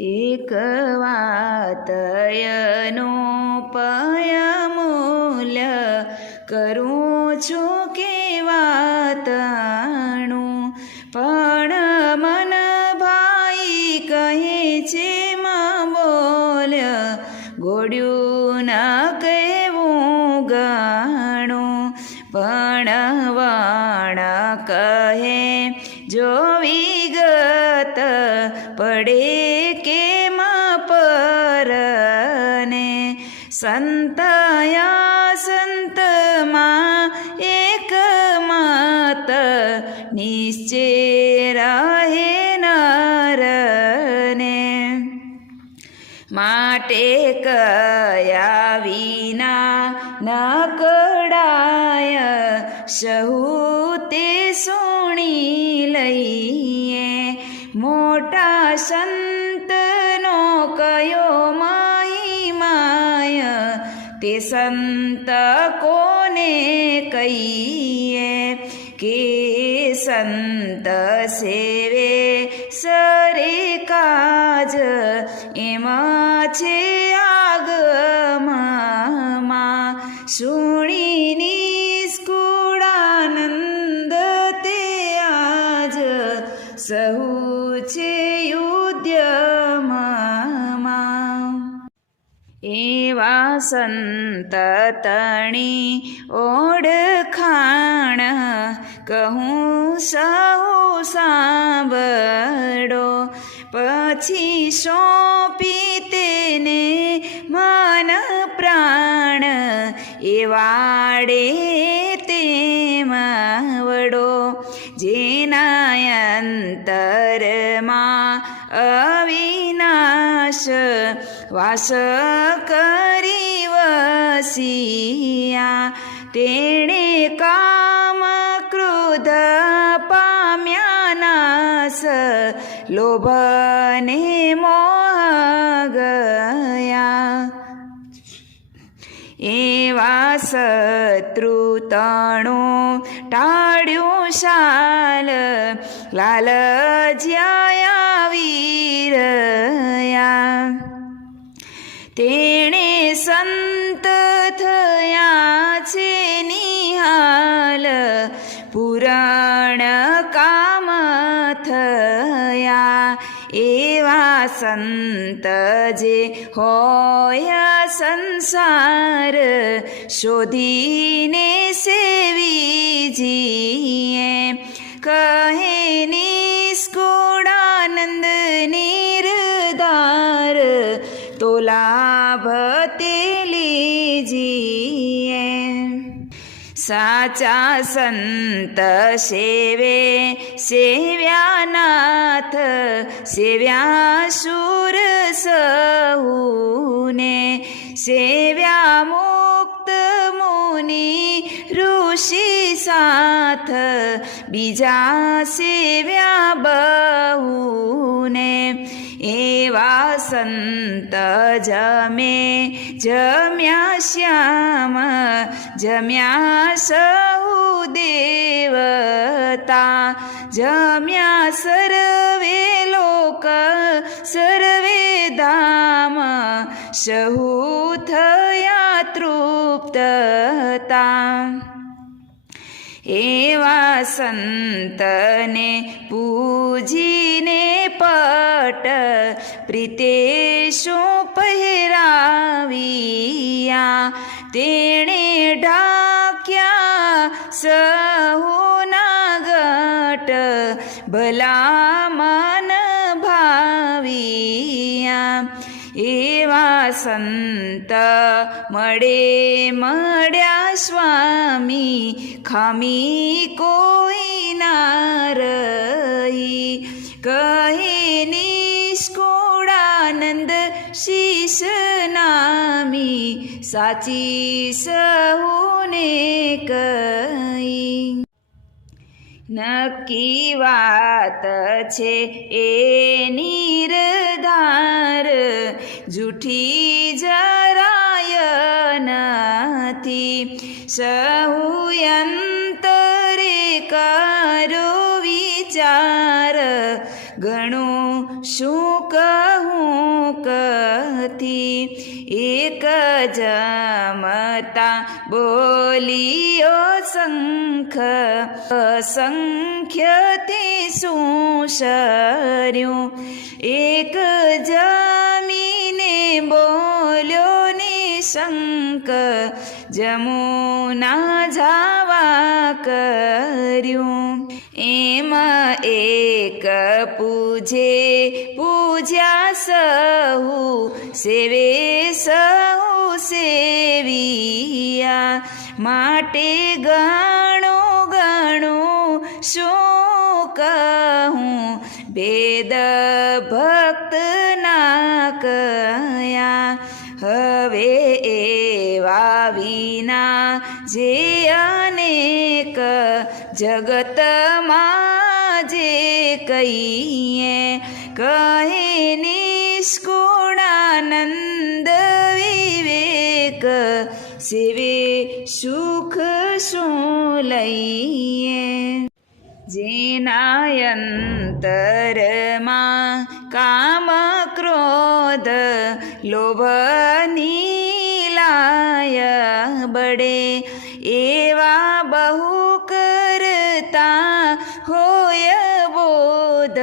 એક વાત અનુપયમૂલ્ય કરું છું કે વાતાણું, પણ મન ભાઈ કહે છે માં બોલ્ય ગોળ્યું ન કહેવું ગાણું, પણ વાણ કહે જો વિગત પડે કેમાં પરને, સંતયા સંતમાં એક મત નિશ્ચય રહે નરને, માટે કયા વિના ન કડાય સહુ તે સુણી લઈએ, મોટા સંતનો કયો મહિમાય તે સંત કોને કહીએ, કે સંત સેવે સરે કાજ એમાં છે આગમમાં, સુણી નિષ્કુળાનંદ તે આજ સહુ છે ઉદ્યમમાં, એવા સંત તણી ઓળખાણ કહું સહુ સાંભળો, પછી સોંપી તેને મન પ્રાણ એ વાડે તેમાં વડો, જેના અંતરમાં અવિનાશ વાસ કરી વસિયા, તેણે કામ ક્રોધ પામ્યા નાશ, લોભને મોહ ગયા, એવા શત્રુ તણું ટાળ્યું શાલ લાલજ્યા વીરયા, તેણે સંત થયા છે નિહાલ પુરાણ કામ થયા, એવા સંત જે હોય સંસાર શોધીને સેવીજીએ, કહે નિષ્કુળાનંદ નિર્ધાર તો લાભ તે લીજીએ, સાચા સંત સેવે સેવ્યાનાથ સેવ્યા સુર સહુને, સેવ્યા મુક્ત મુનિ ઋષિ સાથ બીજા સેવ્યા બહુને, એવા સંત જમે જમ્યા શ્યામ જમ્યા સહુ દેવતા, જમ્યા સર્વે લોક સર્વે ધામ સહુ થયા તૃપ્તતા, એવા સંતને પૂજીને પટ પ્રીતે શું પહેરાવ્યા, તેણે ઢાક્યા સહુના ગટ ભલા મન ભાવિયા, એવા સંત મળ્યા સ્વામી ખામી કોઈ ના રહી, કહે નિષ્કુળાનંદ શીશ નામી સાચી સહુને કહી, નક્કી વાત છે એ નિર્ધાર જૂઠી જરાય નથી, સહુ અંતરે કરો વિચાર ઘણું શું કહું મુખથી એક જમતા બોલ્યો શંખ અસંખ્યથી સુસર્યું એક જમીને બોલ્યો નિશંક જમુના જાવા કર્યું એમ એક પૂજ્યા સહુ સેવે સહુ સેવિયા માટે ગણું શું કહું ભેદ ભક્ત ના કયા હવે એવા વિના જે અનેક જગતમાં જે કહીએ કહે નિષ્કુળાનંદ વિવેક સેવે સુખ શું લઈએ જેના અંતરમાં કામ ક્રોધ લોભ નીલાય બળે એવા બહુ કરતા હોય બોધ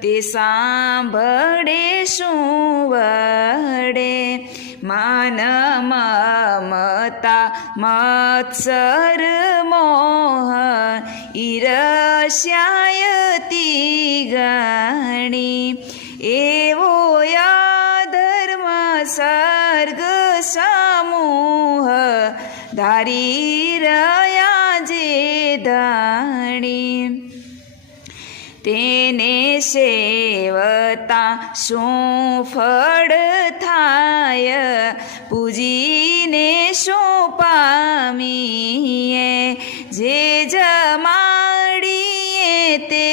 તે સાંભળે શું વડે માન મમતા મત્સર મોહ ઈર્ષ્યાયતી ગણી એવો ધર્મ સર્ગ સમૂહ ધારી રહ્યા જે ધાણી તેને સેવતા શું ફળ થાય પૂજીને શું પામીએ જે જમાડીએ તે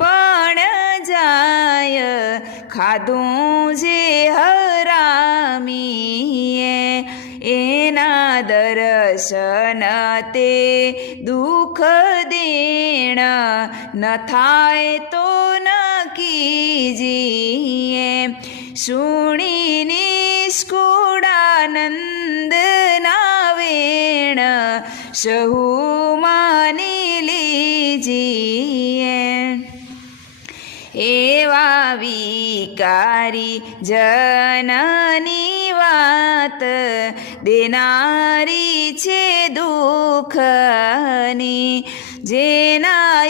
પણ જાય ખાધું જે હરામીએ એના દર્શન તે દુઃખ દેણ ન થાય તો ન કીજીએ સુણી નિષ્કુળાનંદ ના વેણ સહુ માની લીજીએ એવા વિકારી જનની વાત દેનારી છે દુઃખની જેના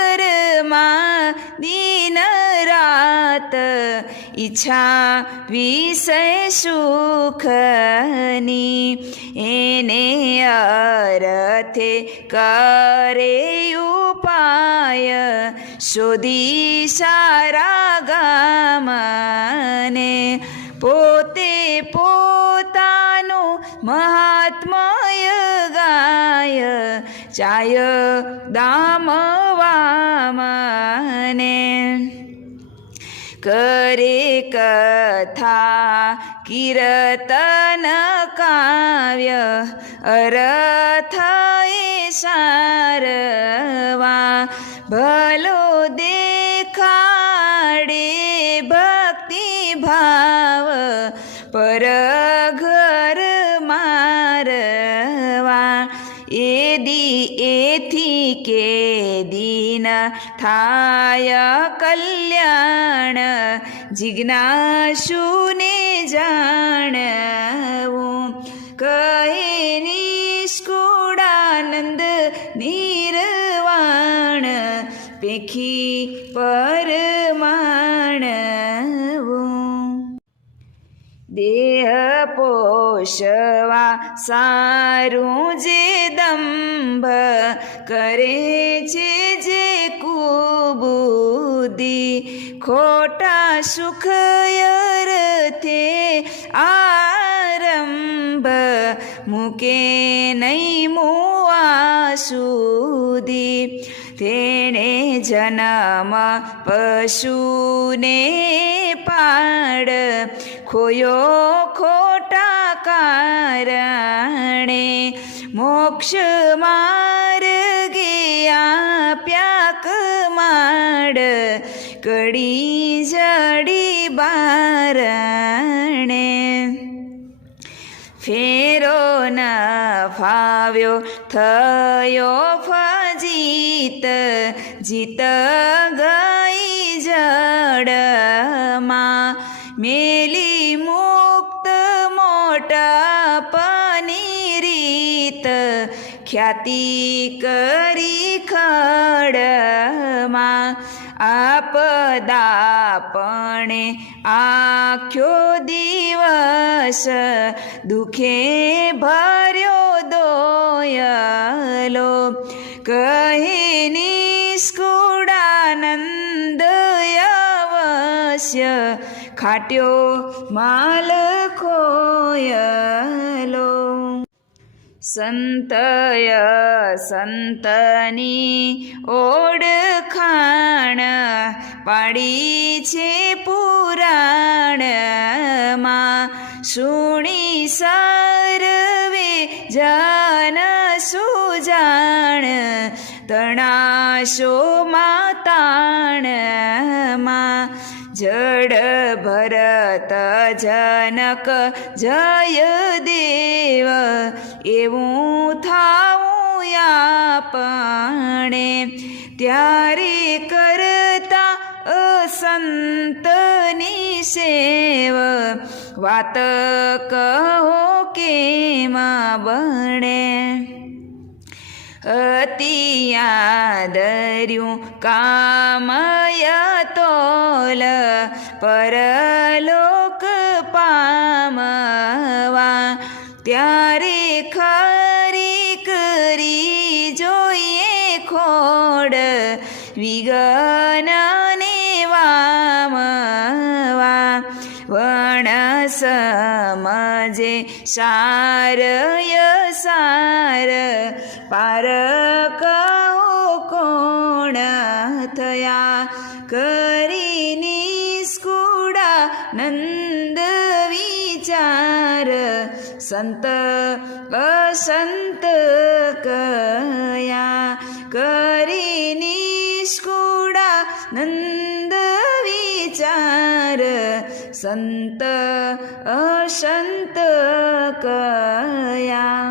અંતરમાં દિન રાત ઈચ્છા વિષય સુખની એને અર્થે કરે ઉપાય શોધી સારા ગામને પોતે પોતાનું મહાત્મય ગાય ચાય દામવામને કરે કથા કીર્તન કાવ્ય અરથ એ સારવા ભલો દેખાડે ભક્તિ ભાવ પર ઘર મારવા એથી કે દીન થાય કલ્યાણ જિજ્ઞાસુને જાણવું કહે નિષ્કુળાનંદ નિર્વાણ પેખી પરમાણવું દેહ પોષવા સારું જે દંભ કરે છે જે કુબુદ્ધિ ખોટા સુખ અર્થે આરંભ મૂકે નહીં મુઆ સુધી તેણે જન્મ પશુને પાડ ખોયો ખોટા કારણે મોક્ષ માર્ગે આપ્યા કમાડ કડી જડી બારણે ફેરો ન ફાવ્યો થયો ફજીત જીત ગઈ જડમાં મેલી મુક્ત મોટાપની રીત ખ્યાતિ કરી ખડમાં આપદાપણે આખ્યો દિવસ દુખે ભર્યો દોયલો કહે નિષ્કુળાનંદ અવશ્ય ખાટ્યો માલ ખોયલો સંતય સંતની ઓળખાણ પાડી છે પુરાણમાં સુણી સર્વે જન સુજાણ તણાશો માતાણમાં જડ ભરત જનક જયદેવ એવું થાવું આપણે ત્યારે કરતા અસંતની સેવ વાત કહો કેમ બણે અતિયાદર્યું કામય તોલ પરલોક પામવા ત્યારે ખરી કરી જોઈએ ખોડ વિગનને વામવા વણ સમજે સારય સાર પાર કહો કોણ થયા કરી નિષ્કુળાનંદ વિચાર સંત અસંત કયા કરી નિષ્કુળાનંદ વિચાર સંત અસંત કયા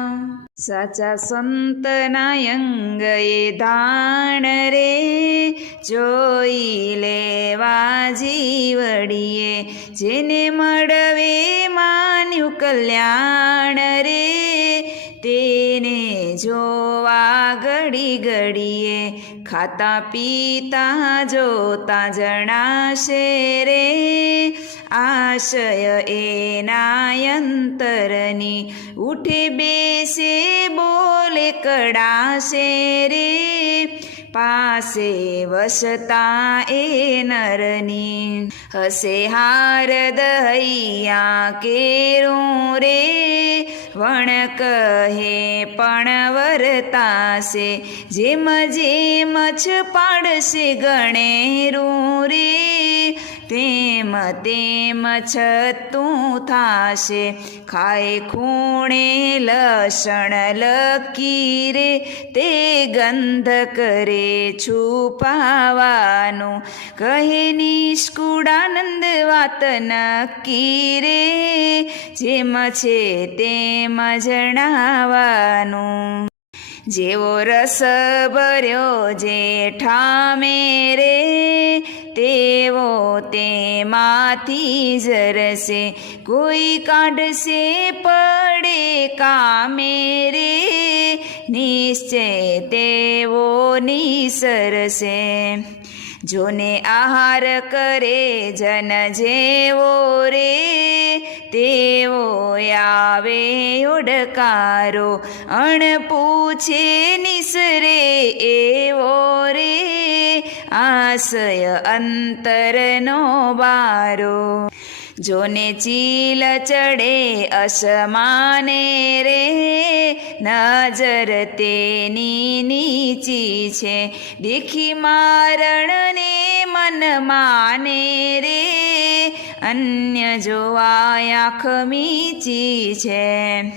સાચા સંતના અંગએ ધાણ રે જોઈ લેવા જીવડીએ જેને મળવે માન્યું કલ્યાણ રે તેને જોવા ઘડી ઘડીએ ખાતા પીતા જોતા જણાશે રે આશય એના અંતરની ઉઠે બેસે બોલે કડાશે રે પાસે વસતા એ નરની હસે હારદ હૈયા કેરું રે વણ કહે પણ વર્તાશે જેમ જેમ છ પાડશે ગણેરું રે તેમ તેમ છતું થાશે ખાય ખૂણે લસણ લકી રે તે ગંધ કરે છુપાવાનું કહે નિષ્કુળાનંદ વાત નક્કી રે જેમ છે તેમ જણાવાનું જેવો રસ ભર્યો જેઠામે રે તેવો તેમાંથી જરશે કોઈ કાઢશે પડે કામે રે નિશ્ચય તેવો નિસરશે જોને આહાર કરે જન જેવો રે તેવો આવે ઓડકારો અણ પૂછે નિસરે એવો રે આશય અંતરનો બારો જોને ચીલ ચડે અસમાને રે નજર તેની નીચી છે દેખી મારણને મન માને રે અન્ય જોવા આંખ મીચી છે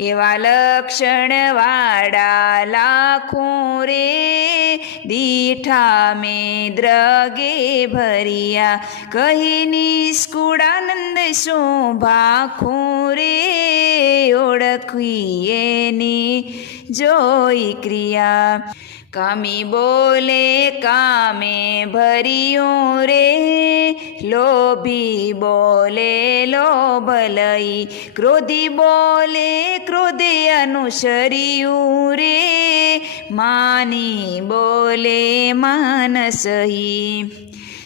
એવા લક્ષણવાળા લાખો રે દીઠા મેં દ્રગે ભર્યા કહી નિષ્કુળાનંદ શોભાખો રે ઓળખી એની જોઈ ક્રિયા કામી બોલે કામે ભર્યું રે લોભી બોલે લોભ લઈ ક્રોધી બોલે ક્રોધે અનુસર્યું રે માની બોલે માનસહી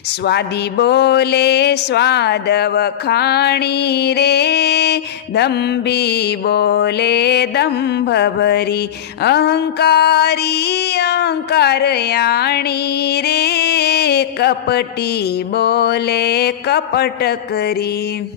સ્વાદી બોલે સ્વાદ વખાણી રે દંભી બોલે દંભ ભરી અહંકારી અહંકાર યાણી રે કપટી બોલે કપટ કરી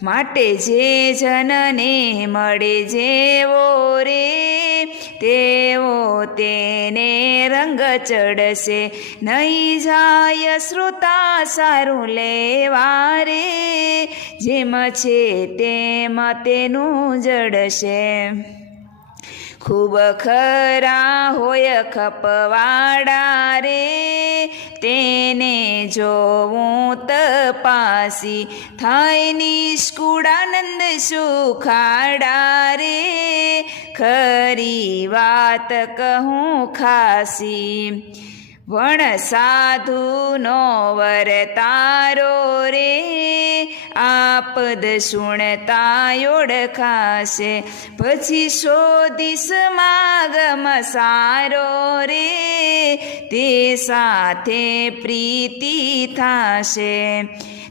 માટે જે જનને મળે જેવો રે તેવો તેને રંગ ચડશે નહીં જાય શ્રોતા સારું લેવા રે જેમ છે તેમ તેનું જડશે ખૂબ ખરા હોય ખપવાડા રે તેને જોવું તપાસી થાય નિષ્કુળાનંદ સુખાડા રે ખરી વાત કહું ખાસી વણ સાધુનો વરતારો રે આપદ સુણતા ઓળખાશે પછી શોધીશ માગમ સારો રે તે સાથે પ્રીતિ થાશે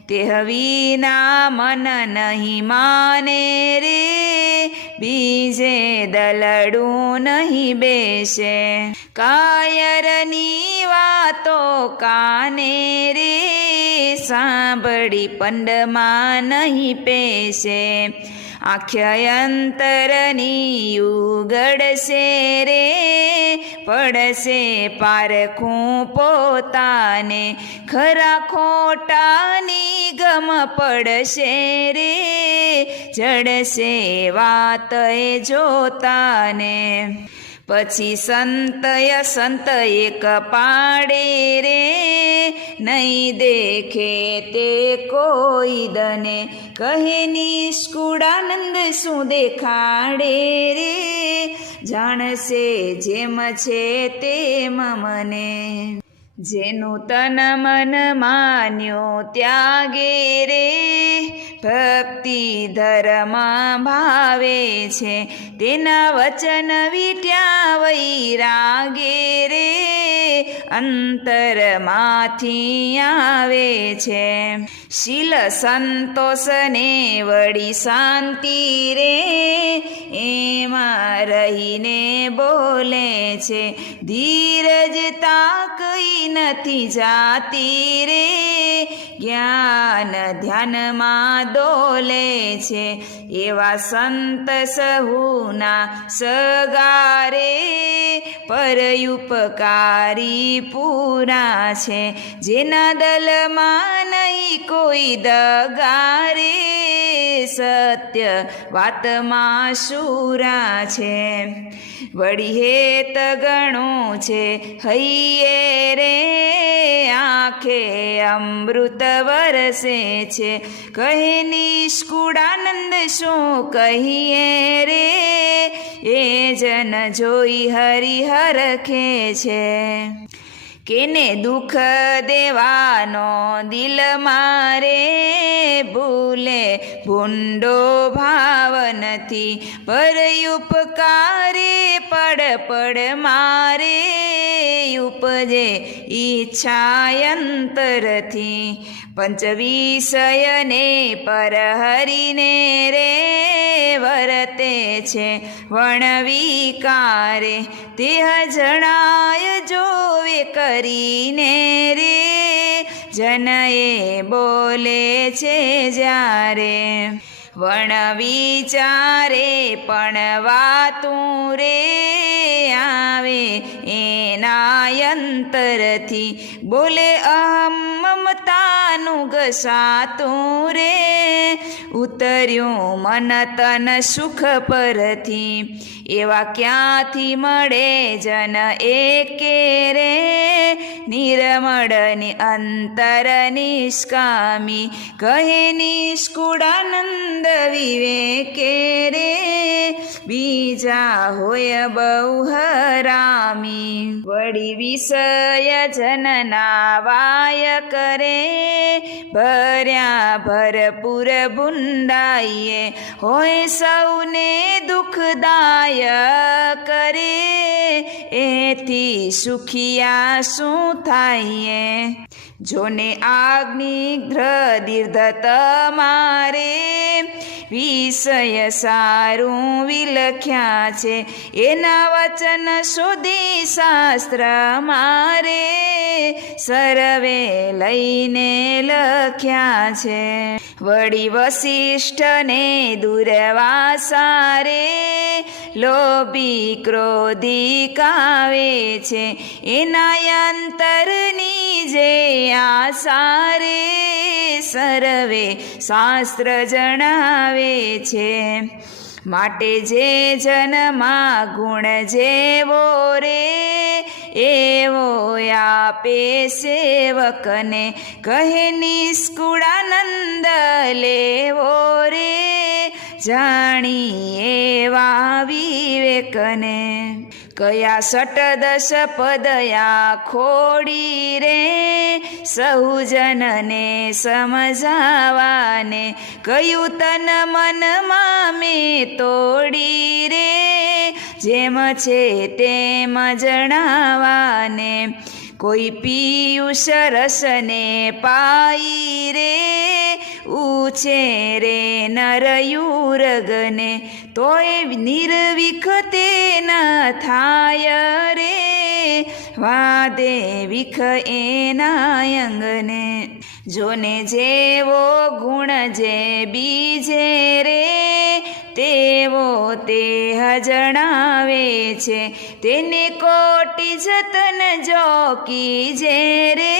તે વિના મન નહીં માને રે બીજે દલડું નહીં બેસે કાયરની વાતો કાને રે સાંભળી પંડમાં નહીં પેશે આખ્યંતરની ઉગડશે રે પડશે પારખું પોતાને ખરા ખોટાની ગમ પડશે રે જડશે વાત એ જોતાને પછી સંતય સંત એક પાડે રે નહીં દેખે તે કોઈ દને કહે નિષ્કુળાનંદ શું દેખાડે રે જાણશે જેમ છે તેમ મને જેનું તન મન માન્યો ત્યાગે રે ભક્તિ ધર્મ ભાવે છે તેના વચન વીટ્યા વૈરાગે રે અંતરમાંથી આવે છે શીલ સંતોષને વળી શાંતિ રે એમાં રહીને બોલે છે ધીરજતા કઈ નથી જાતી રે જ્ઞાન ધ્યાનમાં દોલે છે એવા સંત સહુના સગારે પરોપકારી પૂરા છે જેના દલમાં નહીં કોઈ દગારે સત્ય વાતમાં શુરા છે વળી હેત ગણું છે હૈયે રે આંખે અમૃત વરસે છે કહે નિષ્કુળાનંદ શું કહીએ રે એ જન જોઈ હરિહર ખે છે કેને દુઃખ દેવાનો દિલ મારે ભૂલે ભૂંડો ભાવ નથી પરોપકારે પડ પડ મારે ઉપજે ઈચ્છાયંતરથી પંચવિષયને પરહરીને રે વર્તે છે વણવિકારે તે જણાય જોવે કરીને રે જનએ બોલે છે જ્યારે વણ વિચારે પણ વાતું રે આવે એના અંતરથી બોલે અહમ મમતાનું ઘસાતું રે, ઉતર્યું મન તન સુખ પરથી, એવા ક્યાંથી મળે જન એકે રે, નિર્મળ અંતર નિષ્કામી, કહે નિષ્કુળાનંદ વિવેકે રે, બીજા હોય બહુ હરામી, વળી વિષય જનના વાય કરે, ભર્યા ભરપૂર ભૂંડાઈએ, હોય સૌને દુઃખદાય કરે, એથી સુખિયા શું થાય? જોને આજ્ઞિગ્રહ દીર્ઘ તમારે, વિષય સારું વિલખ્યા છે, એના વચન શોધી શાસ્ત્ર મારે, સર્વે લઈને લખ્યા છે. વળી વશિષ્ઠને દુર્વાસા રે, લોભી ક્રોધી કાવે છે, એના અંતરની જે આશા રે, સર્વે શાસ્ત્ર જણાવે છે. માટે જે જનમાં ગુણ જેવો રે, એવો આપે સેવકને, કહે નિષ્કુળાનંદ લેવો રે, જાણી એવા વિવેકને. કયા ષટદશ પદયા ખોડી રે, સહુજનને સમજાવાને, કયું તન મનમાં મેં તોડી રે, જેમ છે તેમ જણાવાને. કોઈ પિયુષ રસને પાઈ રે, ઉછેરે નરયુરગને, તોય નિર્વિખ તે ન થાય રે, વાદે વિખ એના અંગને. જોને જેવો ગુણ જે બીજે રે, તેવો તે જણાવે છે, તેને કોટી જતન જો કીજે રે,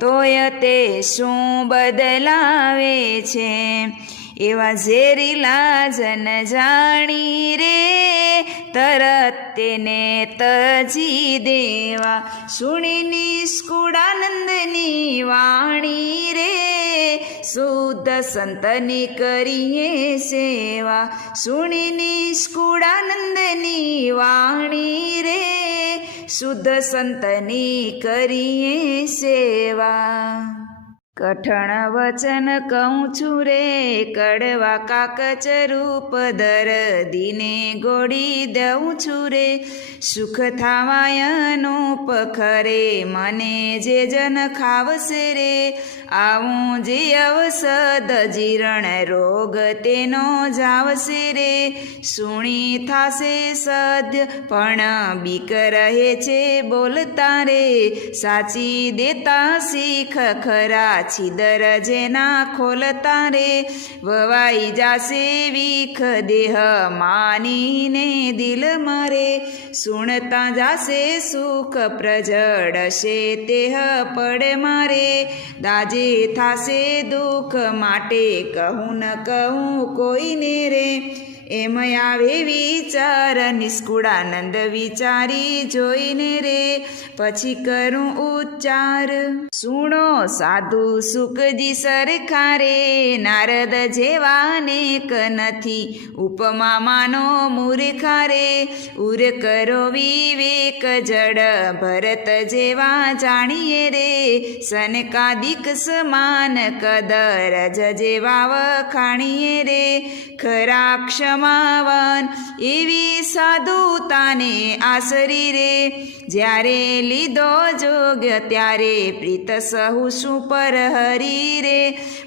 તોય તે શું બદલાવે છે. એવા ઝેરીલા જન જાણી રે, તરત તેને તજી દેવા, સુણી નિષ્કુળાનંદની વાણી રે, શુદ્ધ સંતની કરીએ સેવા, સુણી નિષ્કુળાનંદની વાણી રે, શુદ્ધ સંતની કરીએ સેવા. કઠણ વચન કહું છું રે, કડવા કાકચ રૂપ દર્દીને ગોળી દઉં છું રે, સુખ થાવાયનું પખરે, મને જે જન ખાવશે રે, આવું જે ઔષધ જીર્ણ રોગ તેનો જાવશે રે, સુણી થાશે સદ્ય પણ બીક રહે છે બોલતા રે, સાચી દેતા શીખ ખરા છિદર જેના ખોલતા રે, વવાઈ જાશે વિખ દેહ માનીને દિલ મારે, સુણતા જાશે સુખ પ્રજળશે તેહ પડે મારે, દાજે થાશે દુઃખ માટે કહું ન કહું કોઈને રે, એમ આવે વિચાર નિષ્કુળાનંદ વિચારી જોઈને રે, પછી કરું ઉચ્ચાર. સુણો સાધુ સુખજી સરખા રે, નારદ જેવાને ક નથી, ઉપમા માનો મૂર્ખા રે, ઉર કરો વિવેક જડ ભરત જેવા જાણીએ રે, સનકાદિક સમાન કદરજ જેવા વખાણીએ રે, ખરા ક્ષમાવાન એવી સાધુતાને આસરી રે, જ્યારે લીધો જોગ્ય ત્યારે પ્રીત સહુ શું પર હરી રે,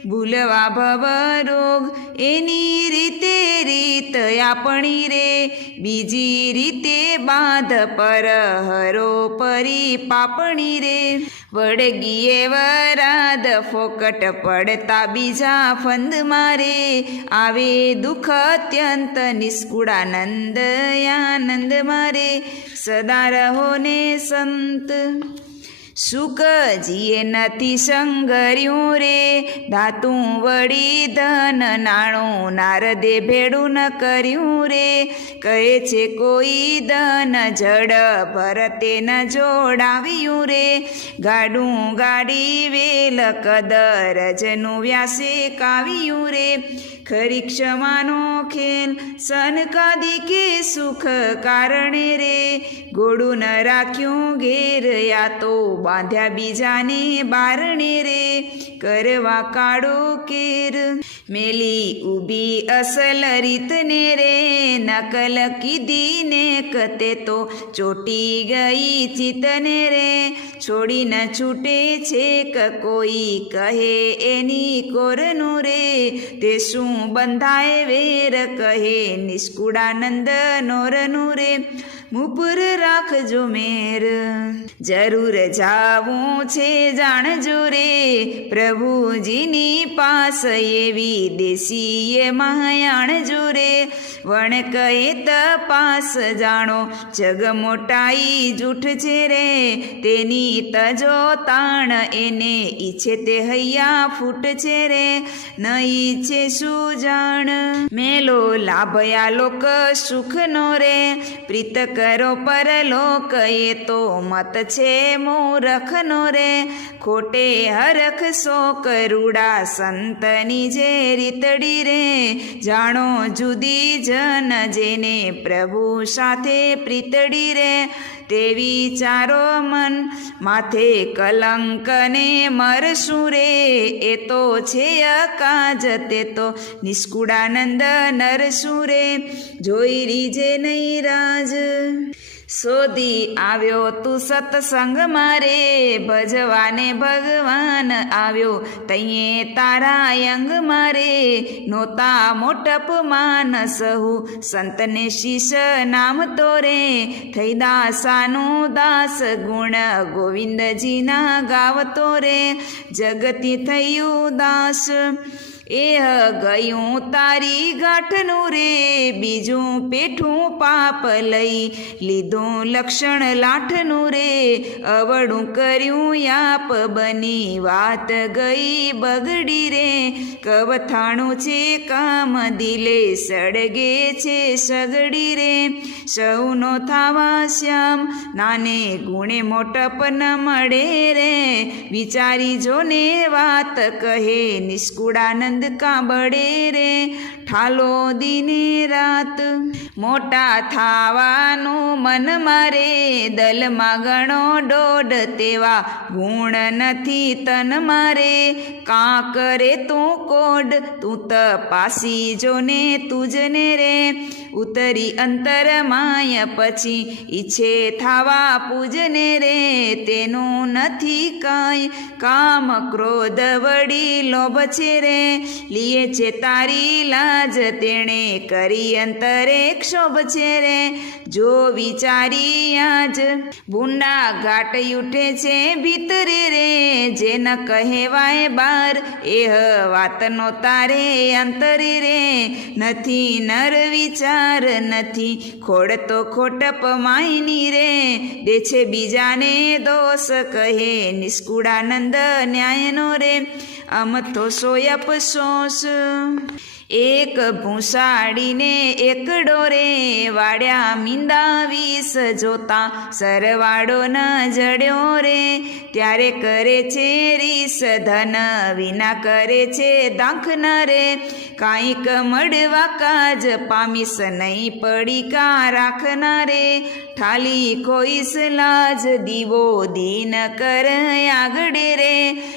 ભૂલવા ભવ રોગ એની રીતે રીત આપણી રે, બીજી રીતે બાંધ પર હરો પરી પાપણી રે, વળગીએ વરાદ ફોકટ પડતા બીજા ફંદ મારે, આવે દુઃખ અત્યંત નિષ્કુળાનંદ આનંદ મારે, સદા રહો ને સંત. સુકજીએ નથી સંગર્યું રે ધાતું વળી ધન નાણું નારદે ભેડું ન કર્યું રે કહે છે કોઈ ધન જડ ભરતે ન જોડાવ્યું રે ગાડું ગાડી વેલ કદર જનું વ્યાસે કાવ્યું રે ખરી ક્ષમાનો ખેલ સનકાદી કે સુખ કારણે રે ઘોડું ન રાખ્યું ઘેર યા તો બાંધ્યા બીજાને બારણે રે કરવા કાળો કેર મેલી ઊભી અસલ રીતને રે નકલ કીધી ને કતે તો ચોટી ગઈ ચિતને રે છોડી ન છૂટે છે કોઈ કહે એની કોરનું રે તે શું બંધાય વેર કહે નિષ્કુળાનંદ નોરનું રે મુપુર રાખજો મેર જરૂર જાવું છે જાણજો રે પ્રભુજીની પાસ એવી દેશીએ મહાયાણજો રે વણ કહે તપાસ જાણો જગ મોટાઈ જૂઠ છે રે તેની તજો તાણ એને ઈચ્છે તે હૈયા ફૂટ છે રે ન ઈચ્છે શું જાણ મેલો લાભયા લોક સુખનો રે પ્રીત કરો પરલોક એ તો મત છે મૂરખનો રે ખોટે હરખ સો કરુડા સંતની જે રીતડી રે જાણો જુદી જન જેને પ્રભુ સાથે પ્રીતડી રે તે વિચારો મન માથે કલંકને મરશું રે એ તો છે અકાજ તે તો નિષ્કુળાનંદ નરશું રે જોઈ રીજે નહીં રાજ શોધી આવ્યો તું સત્સંગ મારે ભજવાને ભગવાન આવ્યો તૈયે તારા અંગ મારે નોતા મોટપ માન સહુ સંતને શીશ નામ તોરે થઈ દાસાનું દાસ ગુણ ગોવિંદજીના ગાવતો રે જગતી થયું દાસ એહ ગયું તારી ગાંઠનું રે બીજું પેઠું પાપ લઈ લીધું લક્ષણ લાઠનું રે અવળું કર્યું યાપ બની વાત ગઈ બગડી રે કવથાણું છે કામ દિલે સળગે છે સગડી રે સૌનો થાવા શ્યામ નાને ગુણે મોટપ ન મળે રે વિચારી જોને વાત કહે નિષ્કુળાનંદ કાબડે રે ઠાલો દિને રાત મોટા થાવાનું મન મારે દલમાં ગણો દોઢ તેવા ગુણ નથી તન મારે કાં કરે તું કોડ તું તપાસી જોને તુજને રે ઉતરી અંતર માય પછી ઈચ્છે થાવા પૂજને રે તેનું નથી કાંઈ કામ ક્રોધ વળી લોભ છે રે લીએ છે તારી લાજ તેણે કરી અંતરે ક્ષોભ છે રે જો વિચારી આજ ભૂંડા ઘાટ ઉઠે છે ભીતરે રે જે ન કહેવાય બાર એહ વાતનો તારે અંતરે રે નથી નર વિચાર નથી ખોડ તો ખોટપ માયની રે દે છે બીજાને દોષ કહે નિષ્કુળાનંદ ન્યાયનો રે અમથો સોય અફસોસ એક ભૂસાડીને એકડો રે વાડ્યા મીંદા વીસ જોતા સરવાળો ન જડ્યો રે ત્યારે કરે છે રીસ ધન વિના કરે છે દાંખ ન રે કાંઈક મળવા કાજ પામીશ નહીં પડી કા રાખના રે ઠાલી ખોઈશ લાજ દીવો દીન કર આગળ રે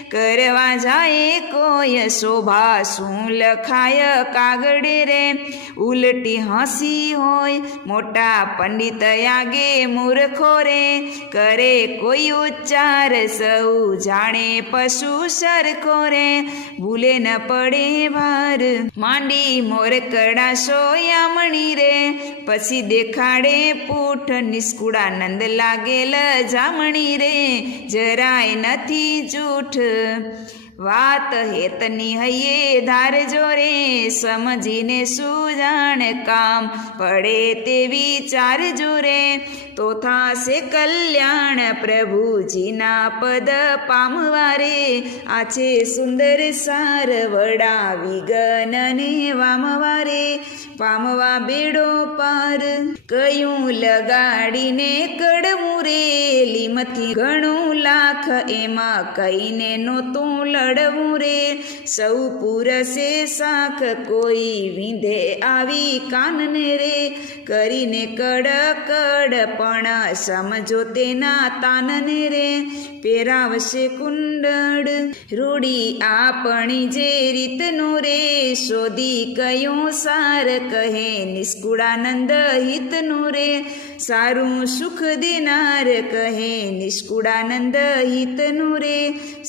કરવા જાય કોઈ શોભા શું લખાય કાગડે રે ઉલટી હસી હોય મોટા પંડિત આગે મૂર્ખો રે કરે કોઈ ઉચ્ચાર સૌ જાણે પશુ સરખો રે ભૂલે ન પડે ભાર માંડી મોર કડાશો યામણી રે પછી દેખાડે પૂઠ નિષ્કુળાનંદ લાગેલ જામણી રે જરાય નથી જૂઠ વાત હેતની હૈયે ધારજો રે, સમજીને સુજાણ કામ પડે તે વિચારજો રે, તો થાશે કલ્યાણ પ્રભુજીના પદ પામવા રે. આ છે સુંદર સાર વડા વિઘ્નને વામવા રે, પામવા બેડો પાર કયું લગાડીને કડવું રે, લીમથી ઘણું લાખ એમાં કઈને નહોતું લડવું રે, સૌ પુરસે શાખ કોઈ વિંધે આવી કાનને રે, કરીને કડ પણ સમજો તેના તાનને રે, પહેરાવશે કુંડળ રૂડી આપણી જે રીતનું રે, શોધી કયું સાર કહે નિષ્કુળાનંદ હિતનું રે, સારું સુખ દેનાર કહે નિષ્કુળાનંદ હિતનું રે,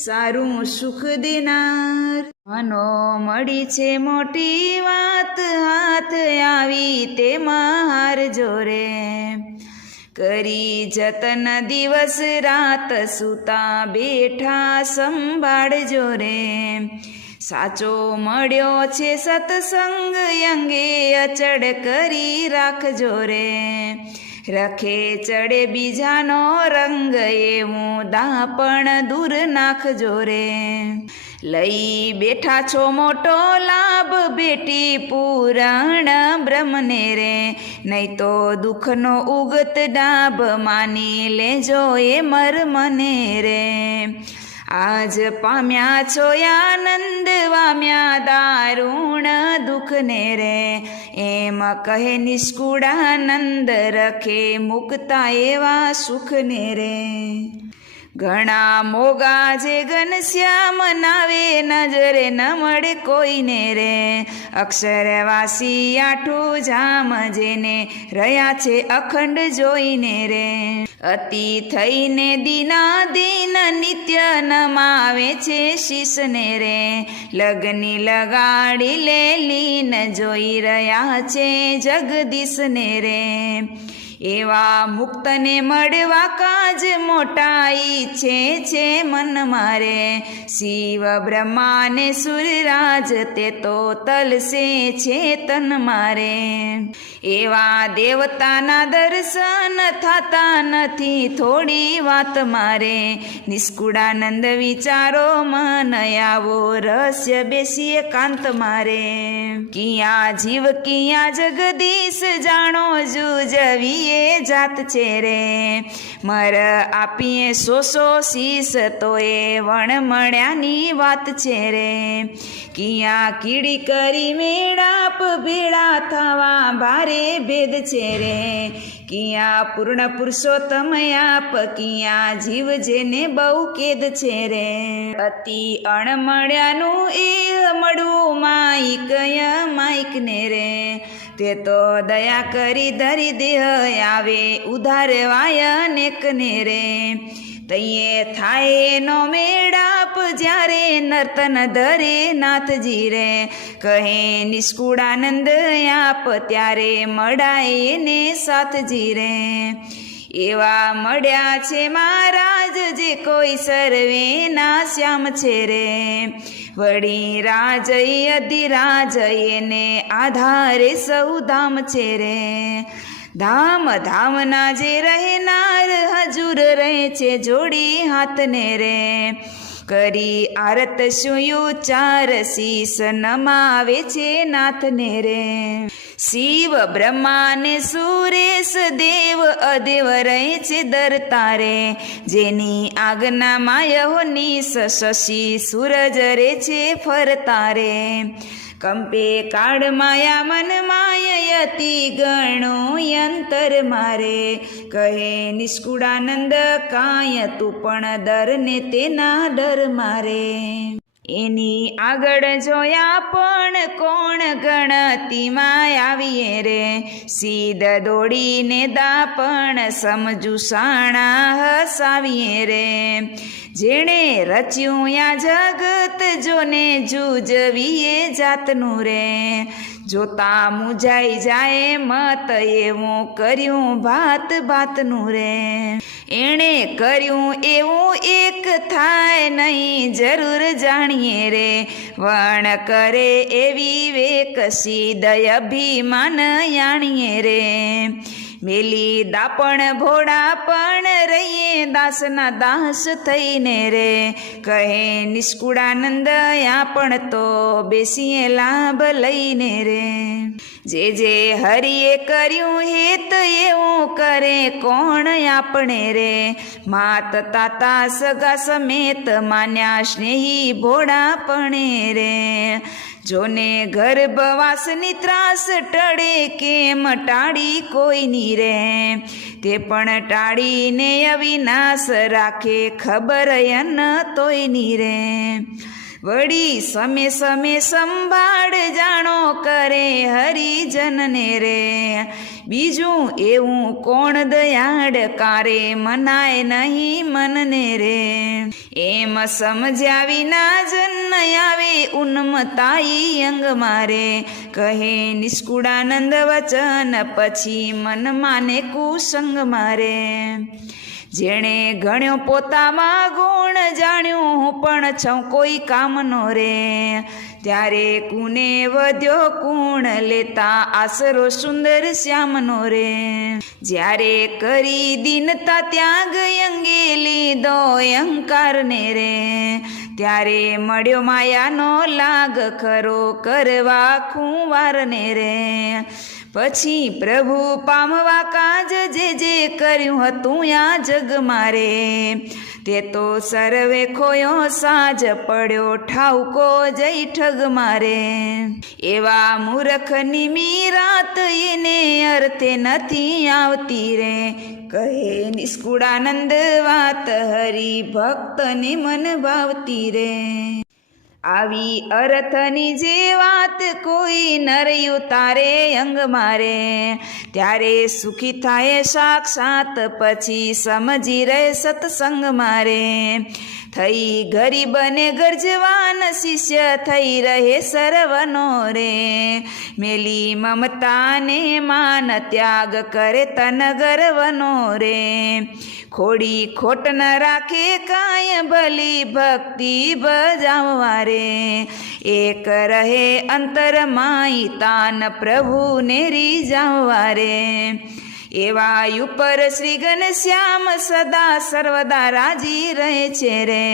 સારું સુખ દેનાર. મનો મળી છે મોટી વાત, હાથ આવી તેમાં હારજો રે, કરી જતન દિવસ રાત સૂતા બેઠા સંભાળજો રે, સાચો મળ્યો છે સત્સંગ અંગે અચડ કરી રાખજો રે, રખે ચડે બીજાનો રંગ એવું દાપણ દૂર નાખજો રે, લઈ બેઠા છો મોટો લાભ બેટી પૂરણ બ્રહ્મને રે, નહીં તો દુઃખનો ઉગત ડાબ માની લેજો એ મર્મને રે. આજ પામ્યા છો આનંદ વામ્યા દારૂણ દુઃખને રે, એમ કહે નિષ્કુળાનંદ રખે મુકતા એવા સુખને રે. ઘણા મોગા જે ઘનશ્યામ નાવે, નજરે ન મળે કોઈને રે, અક્ષરવાસી આઠું જામ જેને રહ્યા છે અખંડ જોઈને રે, અતિ થઈને દીના દીન નિત્ય નમાવે છે શીશને રે, લગની લગાડી લે લીન જોઈ રહ્યા છે જગદીશને રે, એવા મુક્તને મળવા કાજ મોટાઈ છે મન મારે, શિવ બ્રહ્માને સુરરાજ તે તો તલસે છે તન મારે, એવા દેવતાના દર્શન થતા નથી થોડી વાત મારે, નિષ્કુળાનંદ વિચારો મન આવો રહસ્ય બેસીએ કાંત મારે, કિયા જીવ કિયા જગદીશ જાણો જુજવીએ જાત છે રે, મર આપીએ સો શીશ તો એ વણ મળ્યાની વાત છે રે, કિયા કીડી કરી મેળાપ ભેળા થવા ભારે ભેદ છે રે, કિયા પૂર્ણ પુરુષોત્તમ આપ કિયા જીવ જેને બહુ કેદ છે રે, અતિ અણમળ્યાનું એ મળવું માઈક માઈક ને રે, તે તો દયા કરી ધરી દેહ આવે ઉધારવાય અનેકને રે, તૈયે થાય નો મેળાપ જ્યારે નર્તન ધરે નાથજી રે, કહે નિષ્કુળાનંદ આપ ત્યારે મળાય એને સાથજી રે, એવા મળ્યા છે મહારાજ જે કોઈ સર્વેના શ્યામ છે રે, વળી રાજ અધિરાજ એને આધારે સૌ ધામ છે રે, ધામ ધામના જે રહેનાર હજુર રહે છે જોડી હાથને રે, કરી આરત શું ઉચ્ચાર શીશ નમાવે છે નાથને રે, શિવ બ્રહ્માને સુરેશ દેવ અદેવ રહે છે દર તારે, જેની આજ્ઞા માયહો નિશ શશી સૂરજ રે છે ફરતા રે, કંપે કાળ માયા મન માયયતિ ગણો યંતર મારે, કહે નિષ્કુળાનંદ કાય તું પણ દર ને તેના ડર મારે, એની આગળ જોયા પણ કોણ ગણતીમાં આવીએ રે, સીધ દોડીને દાપણ સમજુ સાણા હસાવીએ રે, જેણે રચ્યું યા જગત જોને જુજવીએ જાતનું રે, જોતા મુજાઈ જાય મત એવું કર્યું ભાત ભાતનું રે, એણે કર્યું એવું એક થાય નહીં, જરૂર જાણીએ રે. વણ કરે એવી વેકસી દય અભિમાન જાણીએ રે. મેલી દાપણ ભોળા પણ રહીએ દાસના દાસ થઈને રે. કહે નિષ્કુળાનંદ પણ તો બેસીએ લાભ લઈને રે. જે હરિએ કર્યું હેત એવું કરે કોણ આપણે રે. માત તાતા સગા સમેત માન્યા સ્નેહી ભોળાપણે રે. જોને ગર્ભવાસની ત્રાસ ટળે કેમ ટાળી કોઈની રે. તે પણ ટાળીને અવિનાશ રાખે ખબર અન તોયની રે. વળી સમે સમે સંભાળ જાણો કરે હરિજનને રે. બીજું એવું કોણ દયાળ કારે મનાય નહીં મનને રે. એમ સમજ્યા વિના જન આવે ઉન્મતાઈ અંગ મારે. કહે નિષ્કુળાનંદ વચન પછી મન માને કુસંગ મારે. જેણે ગણ્યો પોતામાં ગુણ જાણ્યું હું પણ છું કોઈ કામનો રે. ત્યારે કુને વધ્યો કુણ લેતા આસરો સુંદર શ્યામનો રે. જ્યારે કરી દીનતા ત્યાગ અંગે લીધો અહંકારને રે. ત્યારે મળ્યો માયાનો લાગ ખરો કરવા ખુંવારને રે. પછી પ્રભુ પામવા કાજ જે કર્યું હતું આ જગ મારે. તે તો સર્વે ખોયો સાજ પડ્યો ઠાવકો જઈ ઠગ મારે. એવા મૂર્ખની મીરાત એને અર્થે નથી આવતી રે. કહે નિષ્કુળાનંદ વાત હરિ ભક્તને મન ભાવતી રે. આવી અર્થની જે વાત કોઈ નર્યું તારે અંગ મારે. ત્યારે સુખી થાય સાક્ષાત પછી સમજી રહે સત્સંગ મારે. થઈ ગરીબ ને ગરજવાન શિષ્ય થઈ રહે સર્વનો રે. મેલી મમતાને માન ત્યાગ કરે તન ગર્વનો રે. ખોડી ખોટ ન રાખે કાંય ભલી ભક્તિ બજાવવા રે. એક રહે અંતરમાઈ તાન પ્રભુને રીઝાવવા રે. એવા ઉપર શ્રી ઘનશ્યામ સદા સર્વદા રાજી રહે છે રે.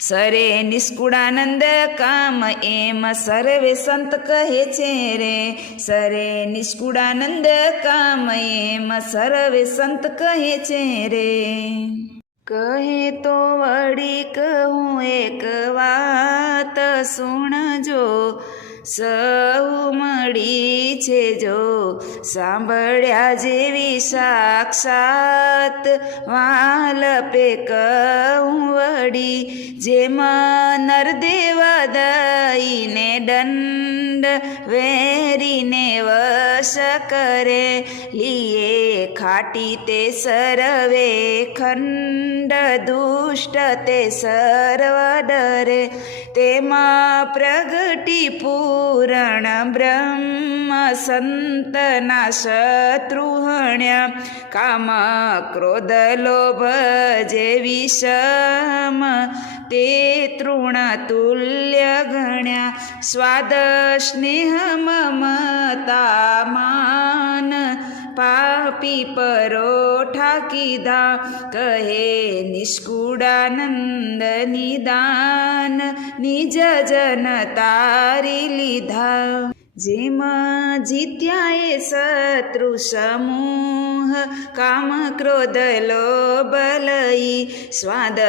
સરે નિષ્કુળાનંદ કામ એમ સર્વે સંત કહે છે રે. સરે નિષ્કુળાનંદ કામ એમ સર્વે સંત કહે છે રે. કહે તો વળી કહું એક વાત સુણજો. સૌ મળી છે જો સાંભળ્યા જેવી સાક્ષાત. વાલપે કહું વળી જેમાં નરદેવ દઈને દંડ વેરીને વશ કરે. લીએ ખાટી તે સર્વે ખંડ દુષ્ટ તે સર્વ ડરે. તેમાં પ્રગટી પૂરણ બ્રહ્મ સંતના શત્રુહણ્યા. કામ ક્રોધ લોભ જે વિષમ તે તૃણ તુલ્ય ગણ્યા. સ્વાદ સ્નેહ મમતા માન પાપી પરોઠા કીધા. કહે નિષ્કુળાનંદ નિદાન નિજ જન તારી લીધા. જેમાં જીત્યા એ શત્રુ સમૂહ કામ ક્રોધ લોભ લઈ. સ્વાદ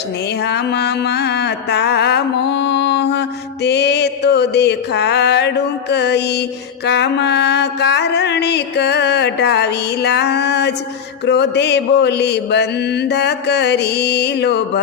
સ્નેહ મમતા મોહ તે તો દેખાડું કઈ. કામા કારણે કઢાવી લાજ ક્રોધે બોલી બંધ કરી. લોભ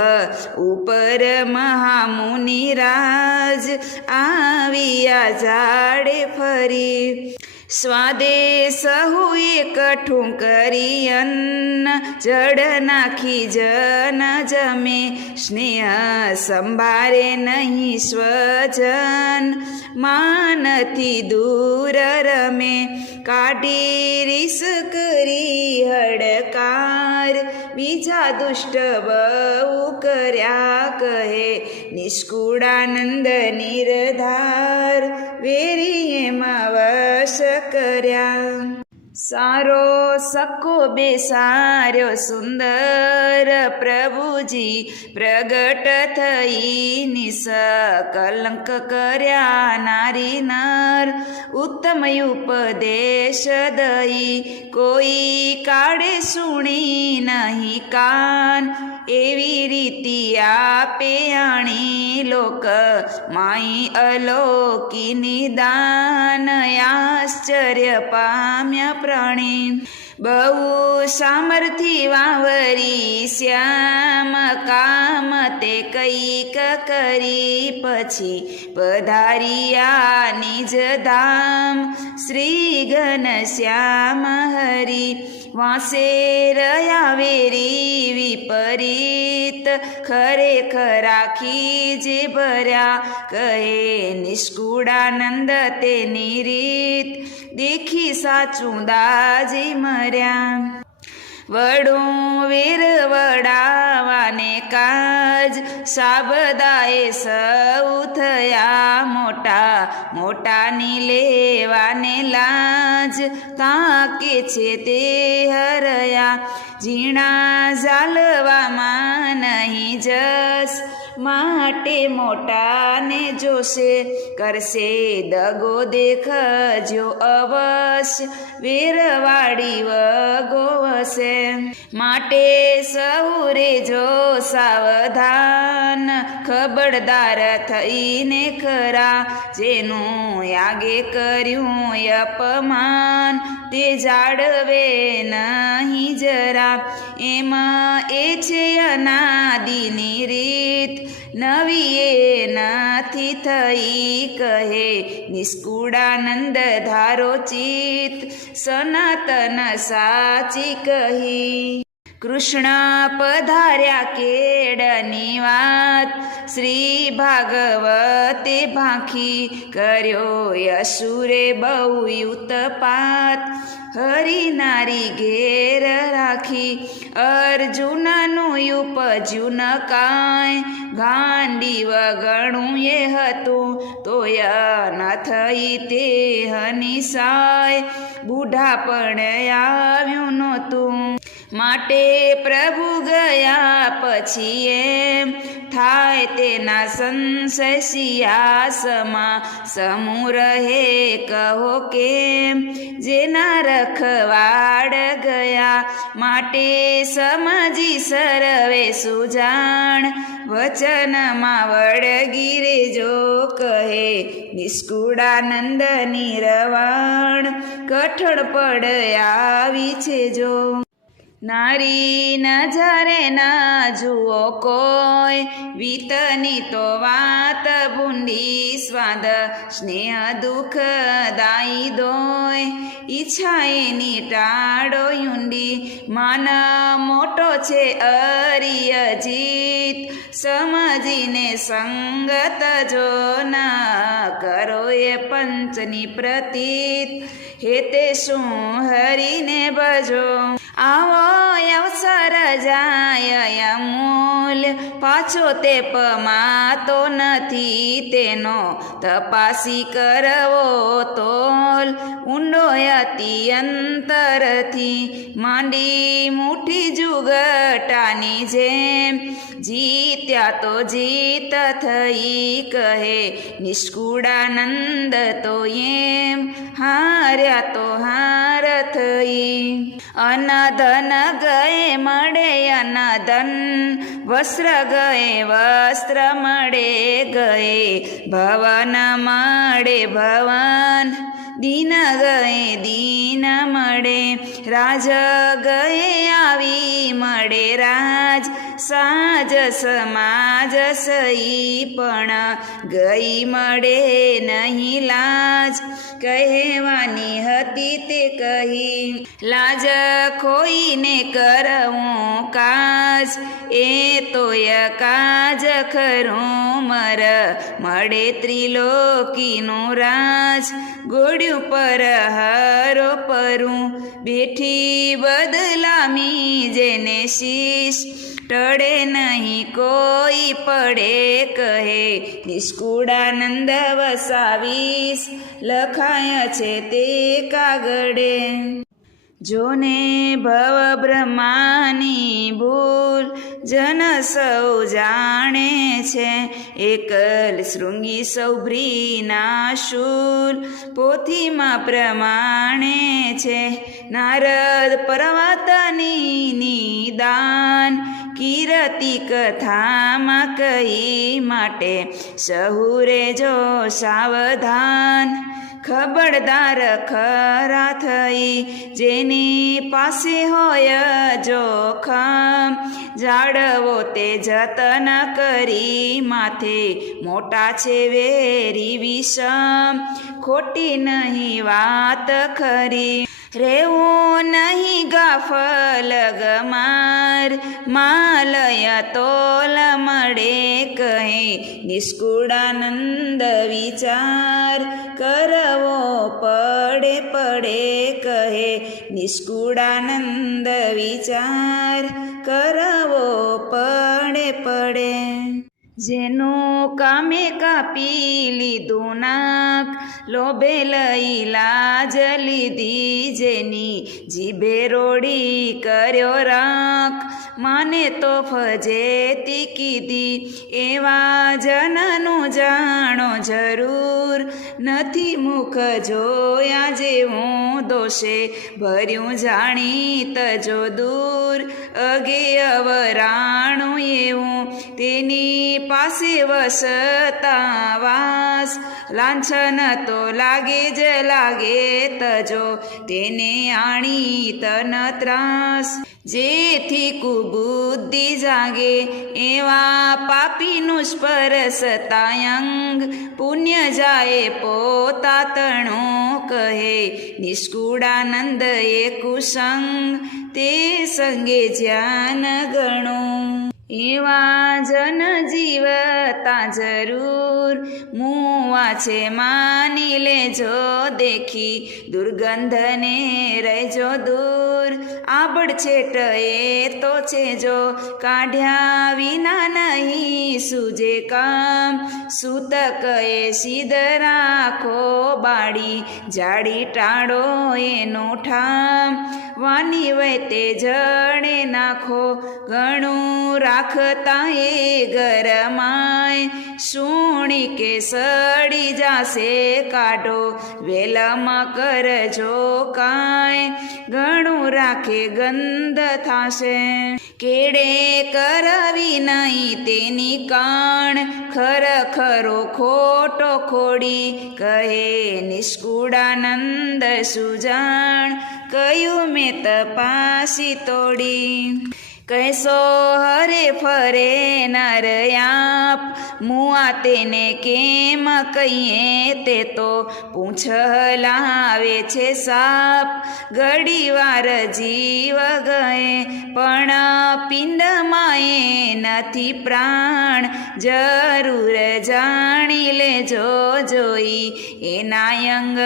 ઉપર મહામુનિ રાજ આવ્યા ઝાડે ફરી. સ્વાદે સહુએ કઠું કરી અન્ન જડ નાખી જન જમે સ્નેહ સંભારે નહીં સ્વજન માનથી દૂર રમે કાઢી રીસ કરી હડકાર બીજા દુષ્ટ બહુ કર્યા કહે નિષ્કુળાનંદ નિર્ધાર વેરી એમાં વશ કર્યા સારો સખો બેસાર્યો સુંદર પ્રભુજી પ્રગટ થઈ નિસકલંક કર્યા નારી નર ઉત્તમ ઉપદેશ દઈ કોઈ કાળે સુણી નહીં કાન એવી રીતિ આપે આણી લોક માઈ અલોકી નિદાન આશ્ચર્ય પામ્યા પ્રાણી બહુ સામર્થિ વાવરી શ્યામ કામ તે કઈક કરી પછી પધારિયા નિજ ધામ શ્રી ઘનશ્યામ હરિ વાસે રહ્યા વેરી વિપરીત ખરેખર રાખી જે ભર્યા કહે નિષ્કુળાનંદ તેની રીત દેખી સાચું દાજી મર્યા વડું વીર વડાવાને કાજ સાબદાએ સૌ થયા મોટા મોટાની લેવાને લાજ તાકે છે તે હરયા ઝીણા ઝાલવામાં નહીં જસ માટે મોટાને જોશે કરશે દગો દેખજો અવશ્ય વેરવાડી વગોવશે માટે સૌરે જો સાવધાન ખબરદાર થઈને ખરા જેનું આગે કર્યું અપમાન તે જાળવે નહીં જરા એમાં એ છે અનાદિની રીત નવી એ નથી થઈ કહે નિષ્કુળાનંદ ધારો ચિત સનાતન સાચી કહી કૃષ્ણ પધાર્યા કેળની વાત શ્રી ભાગવતે ભાંખી કર્યો અસુરે બહુ ઉતપાત હરિ નારી ઘેર રાખી અર્જુનનું ઉપજ્યું ન કાંઈ ગાંડી વગણું એ હતું તોય ન થઈ તે હનિસાય બુઢા પણ આવ્યું નહોતું માટે પ્રભુ ગયા પછી એમ થાય તેના સંશય સિયાસમાં સમૂહ રહે કહો કેમ જેના રખવાડ ગયા માટે સમજી સર્વે સુજાણ વચનમાં વળગીરે જો કહે નિષ્કુળાનંદ નિરવાણ કઠણ પડ આવી છે જો નારી નજરે ના જુઓ કોઈ વીતની તો વાત ભૂંડી સ્વાદ સ્નેહ દુઃખ દાઈ દોય ઈચ્છા એની ટાળો ઊંડી માન મોટો છે અરિય જીત સમજીને સંગત જો ના કરો એ પંચની પ્રતીત હેતે શું હરીને ભજો આવો અવસર જાય અમૂલ પાછો તે પમાતો નથી તેનો તપાસી કરવો તોલ ઊંડો અતિ અંતરથી માંડી મુઠ્ઠી જુગટાની જેમ જીત્યા તો જીત થઈ કહે નિષ્કુળાનંદ તો એમ હાર્યા તો હાર થઈ અનધન ગયે મળે અનધન વસ્ત્ર ગયે વસ્ત્ર મળે ગયે ભવન મળે ભવન દીન ગયે દીન મળે રાજ ગયે આવી મળે રાજ સાજ સમાજ સહી પણ ગઈ મળે નહીં લાજ કહેવાની હતી તે કહી લાજ ખોઈને કરવું કાજ એ તોય કાજ ખરું મળે ત્રિલોકીનું રાજ ગોળ્યું પર હારો પરું બેઠી બદલામી જેને શીશ ટળે નહીં કોઈ પડે કહે નિષ્કુળાનંદ વસાવીશ લખાય છે તે કાગળે જોને ભવ બ્રહ્માની ભૂલ જન સૌ જાણે છે એકલ શૃંગી સૌભ્રીના શૂલ પોથીમાં પ્રમાણે છે નારદ પર્વતની નિદાન કીર્તિ કથામાં કહી માટે સહુરે જો સાવધાન ખબરદાર ખરા થઈ જેની પાસે હોય જોખમ જાળવો તે જતન કરી માથે મોટા છે વેરી વિષમ ખોટી નહીં વાત ખરી રેવું નહીં ગાફલ ગમાર માલય તોલ મળે કહે નિષ્કુળાનંદ વિચાર કરવો પડે કહે નિષ્કુળાનંદ વિચાર કરવો પડે જેનું કામે કાપી લીધું નાક લોભે લઈ લાજ લીધી જેની જીભે રોડી કર્યો રાખ માને તો ફજેતી કીધી એવા જનનું જાણો જરૂર નથી મુખ જોયા જેવું દોષે ભર્યું જાણી તજો દૂર અગે અવરાણું એવું તેની પાસે વસતા વાસ લાંછન તો લાગે જ લાગે તજો તેને આણી તન ત્રાસ જેથી કુબુદ્ધિ જાગે એવા પાપીનું સ્પર્શતાયંગ પુણ્ય જાય પોતાતણું કહે નિષ્કુળાનંદ એ કુસંગ તે સંગે જ્ઞાન ગણું એવા જન જીવતા જરૂર મુવા છે માની લેજો દેખી દુર્ગંધને રહેજો દૂર આબડ છેટ એ તો છે જો કાઢ્યા વિના નહીં સૂજે કામ સૂતક એ સિદ્ધ રાખો બાળી જાડી ટાળો એનું ઠામ વાની વય તે જડે નાખો ઘણું રાખતા એ ગરમાય સુણી કે સડી જાશે કાઢો વેલામાં કરજો કાંઈ ઘણું રાખે ગંધ થાશે કેડે કરવી નહીં તેની કાણ ખરખરો ખોટો ખોડી કહે નિષ્કુળાનંદ સુજાણ કયું મેં તપાસી તોડી કૈસો હરે ફરે નરયાપ મુઆ તેને કેમ કહીએ તે તો પૂંછ હલાવે છે સાપ ઘડીવાર જીવ ગયે પણ પિંડમાં એ નથી પ્રાણ જરૂર જાણી લેજો જોઈ એના અંગ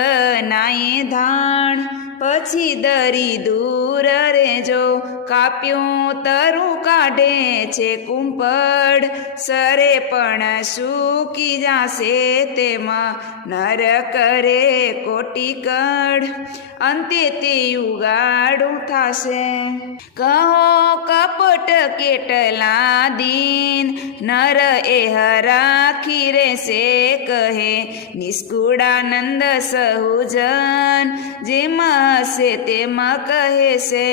નાય ધાણ પછી દરી દૂર રેજો કાપ્યું તરું કાઢે છે કુંપડ સરે પણ સૂકી જાશે તેમાં નર કરે કોટી કડ અંતે તે ઉગાડું થાશે કહો કપટ કેટલા દીન નર એ રાખી રેશે કહે નિષ્કુળાનંદ સહુજન જેમાં હશે તેમાં કહે છે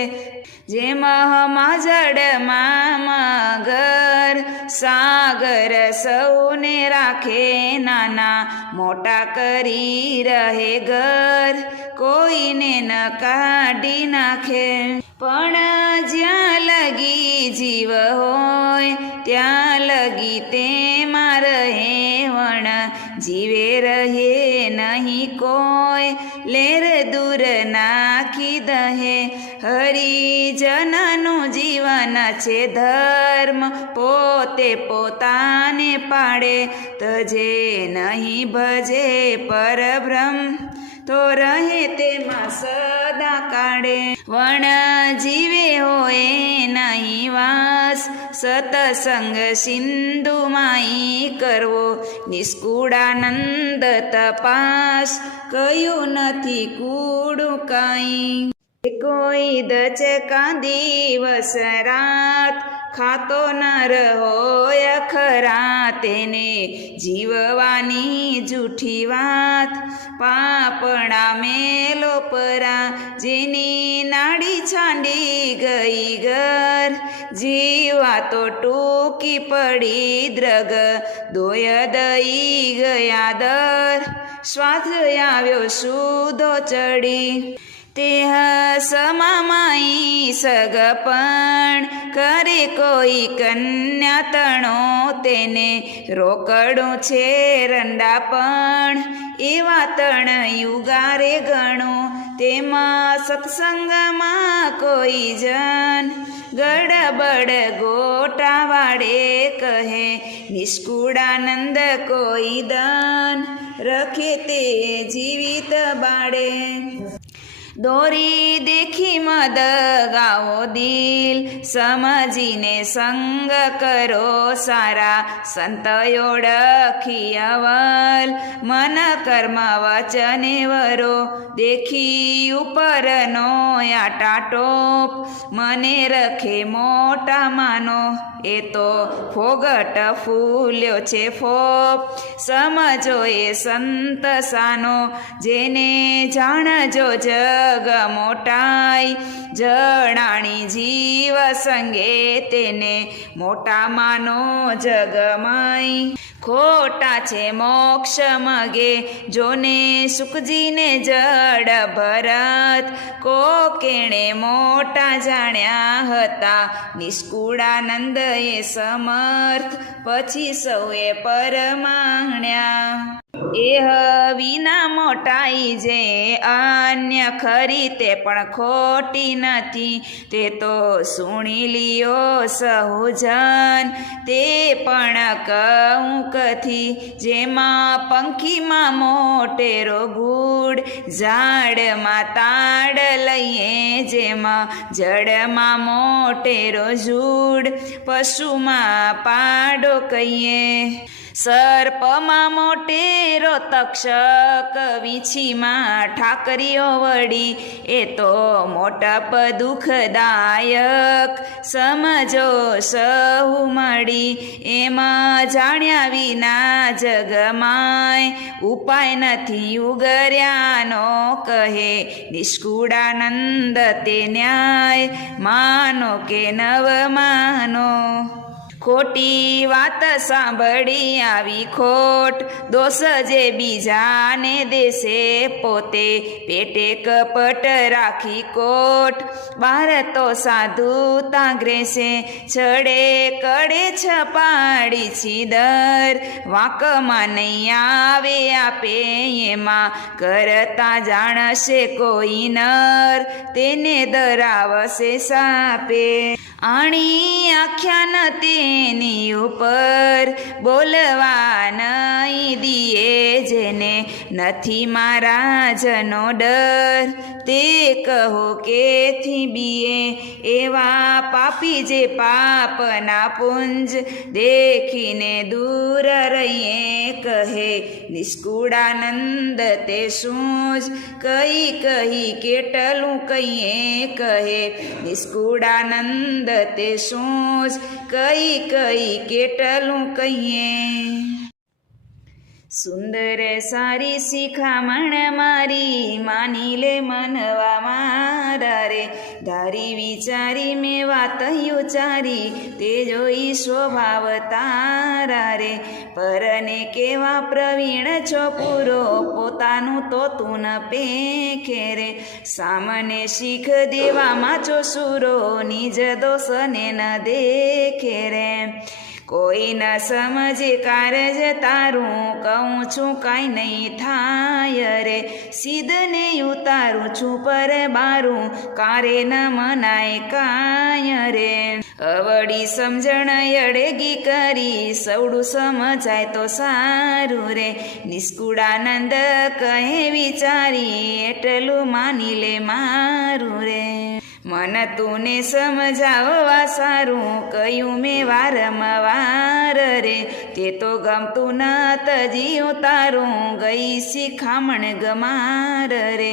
જેમાં જડમાં મગર સાગર સૌને રાખે નાના મોટા કરી રહે ઘર કોઈને ન કાઢી નાખે પણ જ્યાં લગી જીવ હોય ત્યાં લગી તેમાં રહેવણ, જીવે રહે નહીં કોઈ લેર દૂર નાખી દહે, હરિજનનું જીવન છે ધર્મ પોતે પોતાને પાડે, તજે નહીં ભજે પરબ્રહ્મ તો રહે તેમાં સદા કાળે, વણ જીવે હોય નહીં વાસ સતસંગ સિંધુમાઈ કરવો, નિષ્કુળાનંદ તપાસ કયું નથી કૂડું કાંઈ, કોઈ દચકા દિવસ રાત ખાતો નર હોય ખરા, તેને જીવવાની જૂઠી વાત પાપણા મેલો પરા, જેની નાડી છાંડી ગઈ ઘર જીવા તો ટૂંકી પડી દ્રગ, દોય દઈ ગયા દર શ્વાસ આવ્યો સુધો ચડી, તે સમામાઈ સગપણ કરે કોઈ કન્યા તણો, તેને રોકડું છે રંડાપણ એવા તણ યુગારે ગણો, તેમાં સત્સંગમાં કોઈ જન ગડબડ ગોટા વાળે કહે, નિષ્કુળાનંદ કોઈ દન રખે તે જીવિત બાળે, દોરી દેખી મદ ગાવો દિલ સમજીને સંગ કરો સારા, સંત ઓળખી અવલ મન કર્મ વચને વરો, દેખી ઉપરનો આટાટોપ મને રખે મોટા માનો, એ તો ફોગટ ફૂલ્યો છે ફોપ સમજો એ સંત સાનો, જેને જાણજો જગ મોટાઈ જણાણી જીવ સંગે, તેને મોટા માનો જગમાઈ, ખોટા છે મોક્ષ મગે જોને સુખજીને જડ ભરત, કોકેણે મોટા જાણ્યા હતા નિષ્કુળાનંદ એ સમર્થ, પછી સૌએ પરમાણ્યા, એહ વિના મોટાઈ જે અન્ય ખરી તે પણ ખોટી નથી, તે તો સુણી લિયો સહુજન તે પણ કહું કથી, જેમાં પંખીમાં મોટેરો ગૂઢ ઝાડમાં તાડ લઈએ, જેમાં જડમાં મોટેરો ઝૂડ પશુમાં પાડો કહીએ, સર્પમાં મોટેરો તક્ષક વીંછીમાં ઠાકરીઓ વળી, એ તો મોટપ દુઃખદાયક સમજો સહુ મળી, એમાં જાણ્યા વિના જગમાય ઉપાય નથી ઉગર્યાનો કહે, નિષ્કુળાનંદ તે ન્યાય માનો કે નવ માનો, ખોટી વાત સાંભળી આવી ખોટ દોષ જે બીજાને દેશે, પોતે પેટે કપટ રાખી કોટ બહાર તો સાધુ તાંગ્રેશે, છડે કડે છપાડી છીદર વાંકમાં નહીં આવે આપે, એમાં કરતા જાણશે કોઈ નર તેને દરાવશે સાપે, આણી આખ્યાન તેની ઉપર બોલવા નહીં દીએ, જેને નથી મહારાજનો ડર તે કહો કેથી બીએ, એવા પાપી જે પાપના પુંજ દેખીને દૂર રહીએ કહે, નિષ્કુળાનંદ તે શું જ કહી કહી કેટલું કહીએ કહે, નિષ્કુળાનંદ તે શું જ કઈ કઈ કેટલું કહીએ, સુંદર સારી શિખામણ મારી માની લે મનવા મારા રે ધારી વિચારી મેં વાત ઉચારી તે જોઈ સ્વભાવ તારા રે પરને કેવા પ્રવીણ છો પૂરો પોતાનું તો તું ન પેખે રે સામને શીખ દેવામાં છો સુરો નિજ દોષને ન દેખે રે કોઈ ન સમજે કારજ તારું કહું છું કાંઈ નહીં થાય રે સીધને ઉતારું છું પર બારું કારે ન મનાય કાય રે અવળી સમજણ અડેગી કરી સવડું સમજાય તો સારું રે નિષ્કુળાનંદ કહે વિચારી એટલું માની લે મારું રે મન તુને સમજાવવા સારું કહ્યું મેં વારંવાર રે તે તો ગમતું ન તજીયું તારું ગઈ શિખામણ ગમાર રે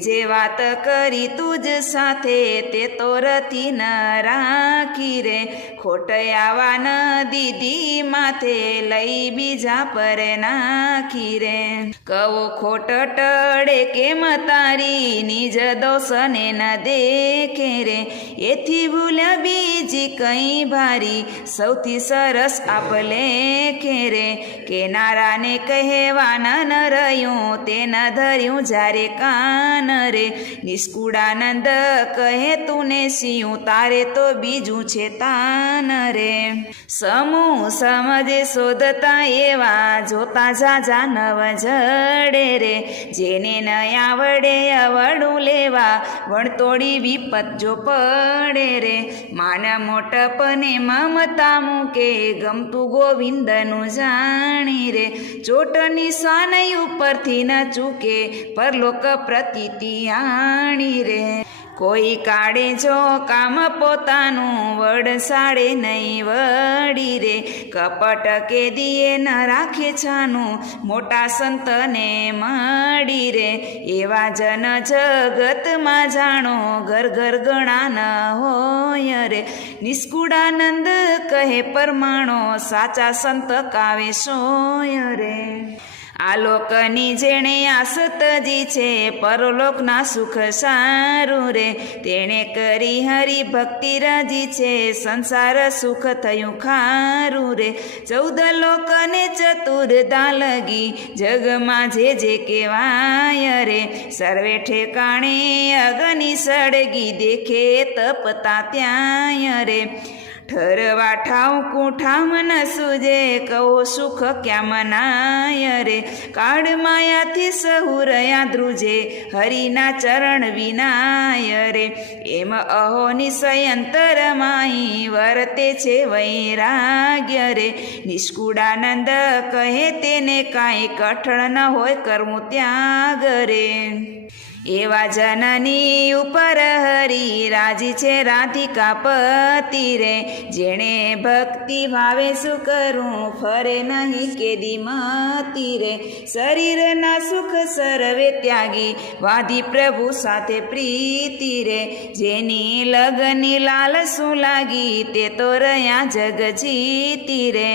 જે વાત કરી તું જ સાથે તે તો રતી ન રાખી રે ખોટ આવા ન દીધી માથે લઈ બીજા પર નાખી રે કહો ખોટ ટળે કેમ તારી નિજ દોષને ન દેખે રે એથી ભૂલ્યા બીજી કઈ ભારી સૌથી સરસ આપ લેખે રે કેનારાને કહેવાના ન રહ્યું તે ન ધર્યું જ્યારે કાન રે નિષ્કુળાનંદ કહે તુને સિયું તારે તો બીજું છે તાન રે સમૂહ સમજે શોધતા એવા જોતા જાજા નવ જડે રે જેને ન આવડે અવળું લેવા વણતોડી વિપત જો પડે રે માન મોટપને મમતા મૂકે ગમતું ગોવિંદનું જાણી રે ચોટની સ્વાનય ઉપરથી ન ચૂકે પરલોક પ્રતીતિ આણી રે કોઈ કાઢે જો કામ પોતાનું વડસાડે નહીં વડી રે કપટ કે દિયે ન રાખે છાનું મોટા સંતને મળી રે એવા જન જગતમાં જાણો ઘર ઘર ગણા ન હોય રે નિષ્કુળાનંદ કહે પરમાણો સાચા સંત કાવે સોય રે આલોકની જેણે આસતજી છે પરલોકના સુખ સારું રે તેણે કરી હરિભક્તિ રજી છે સંસાર સુખ થયું ખારું રે 14 લોકને ચતુર્દા લગી જગમાં જે કહેવાય રે સર્વે ઠેકાણે અગની સળગી દેખે તપતા ત્યાંય રે ઠરવા ઠાવ કુઠામ ન સૂજે કહો સુખ ક્યાં મનાય રે કાળ માયાથી સહુરયા ધ્રુજે હરિના ચરણ વિનાય રે એમ અહો નિસયંતર માઈ વર્તે છે વૈરાગ્ય રે નિષ્કુળાનંદ કહે તેને કાંઈ કઠણ ન હોય કરવું ત્યાગ રે એવા જનની ઉપર હરી રાજી છે રાધિકા પતિ રે જેણે ભક્તિ ભાવે શું કરું ફરે નહીં કેદી મતી રે શરીરના સુખ સર્વે ત્યાગી વાધી પ્રભુ સાથે પ્રીતિ રે જેની લગની લાલ શું લાગી તે તો રહ્યા જગ જીતી રે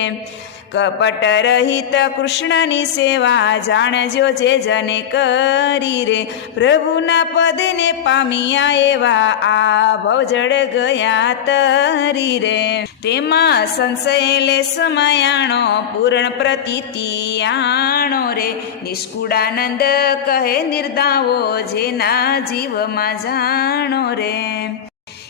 કપટ રહિત કૃષ્ણની સેવા જાણજો જે જને કરી રે પ્રભુના પદને પામ્યા એવા આ ભવજળ ગયા તરી રે તેમાં સંશય લે સમયાણો પૂર્ણ પ્રતીતિ આણો રે નિષ્કુળાનંદ કહે નિર્દાવો જેના જીવમાં જાણો રે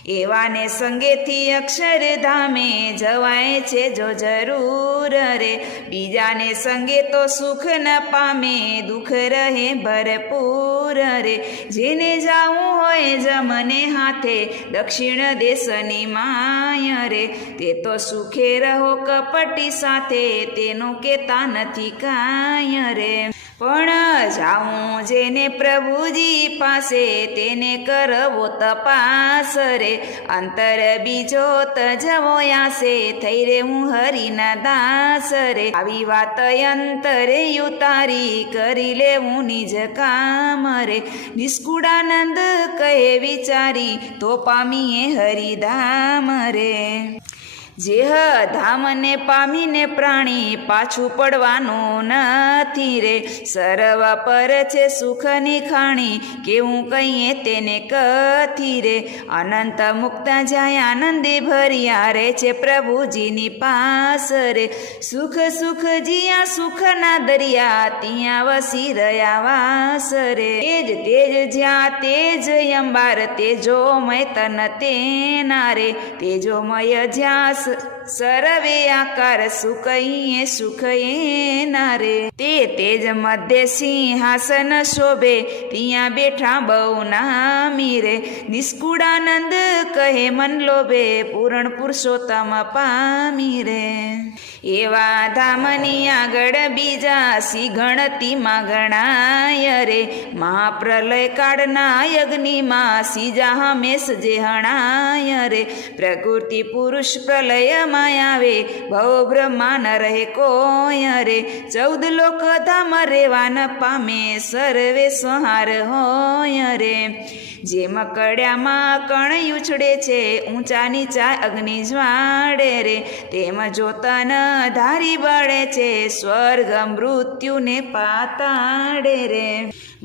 એવાને સંગેથી અક્ષરધામે જવાય છે જો જરૂર રે બીજાને સંગે તો સુખ ન પામે દુઃખ રહે ભરપૂર રે જેને જાવું હોય જમને હાથે દક્ષિણ દેશની માય રે તે તો સુખે રહો કપટી સાથે તેનું કેતા નથી કાંય રે પણ જાઉં જેને પ્રભુજી પાસે તેને કરવો તપાસ રે અંતર બીજો તજવો યાસે થઈ રે હું હરિના દાસ રે આવી વાત અંતરે ઉતારી કરી લેવું નિજ કામ રે નિષ્કુળાનંદ કહે વિચારી તો પામીએ હરિધામ રે જેહ ધામને પામીને પ્રાણી પાછું પડવાનું નથી રે, સર્વ પર છે સુખની ખાણી કેવું કહીએ તેને કથી રે, અનંત મુક્ત જાય આનંદે ભર્યા રે છે પ્રભુજીની પાસ રે, સુખ સુખ જીયા સુખના દરિયા ત્યાં વસી રહ્યા વાસ રે, તેજ જ્યાં તેજ અંબાર તેજોમય તન તેના રે, તેજોમય જ્યાં સર્વે આકાર સુખઈએ સુખએ ના રે, તે તેજ મધ્ય સિંહાસન શોભે ત્યાં બેઠા બહુ નામી રે, નિષ્કુળાનંદ કહે મન લોભે પૂરણ પુરુષોત્તમ પામી રે, એવા ધામની આગળ બીજા સી ગણતીમાં ગણાય રે, મહાપ્રલય કાળના યજ્ઞમાં સીજા હંમેશ જે હણાય રે, પ્રકૃતિ પુરુષ પ્રલયમાં આવે ભવ બ્રહ્મા ન રહે કોઈ રે, 14 લોક ધામ રેવા ન પામે સર્વે સંહાર હોય રે, જેમ કડ્યામાં કણ ઉછળે છે ઊંચા નીચા અગ્નિ જ્વાળે રે, તેમ જોતન ધારી બળે છે સ્વર્ગ મૃત્યુને પાતાળે રે,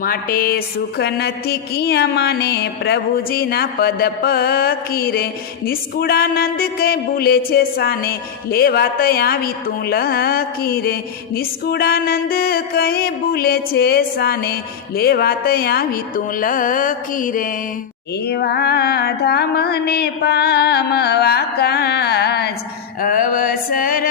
માટે સુખ નથી કિયા માને પ્રભુજીના પદ પકી રે, નિષ્કુળાનંદ કઈ ભૂલે છે સાને લેવા તયાવી તું લખી રે, નિષ્કુળાનંદ કહે ભૂલે છે સાને લેવા તયાવી તું લખી રે, એવા ધામને પામવા કાજ અવસર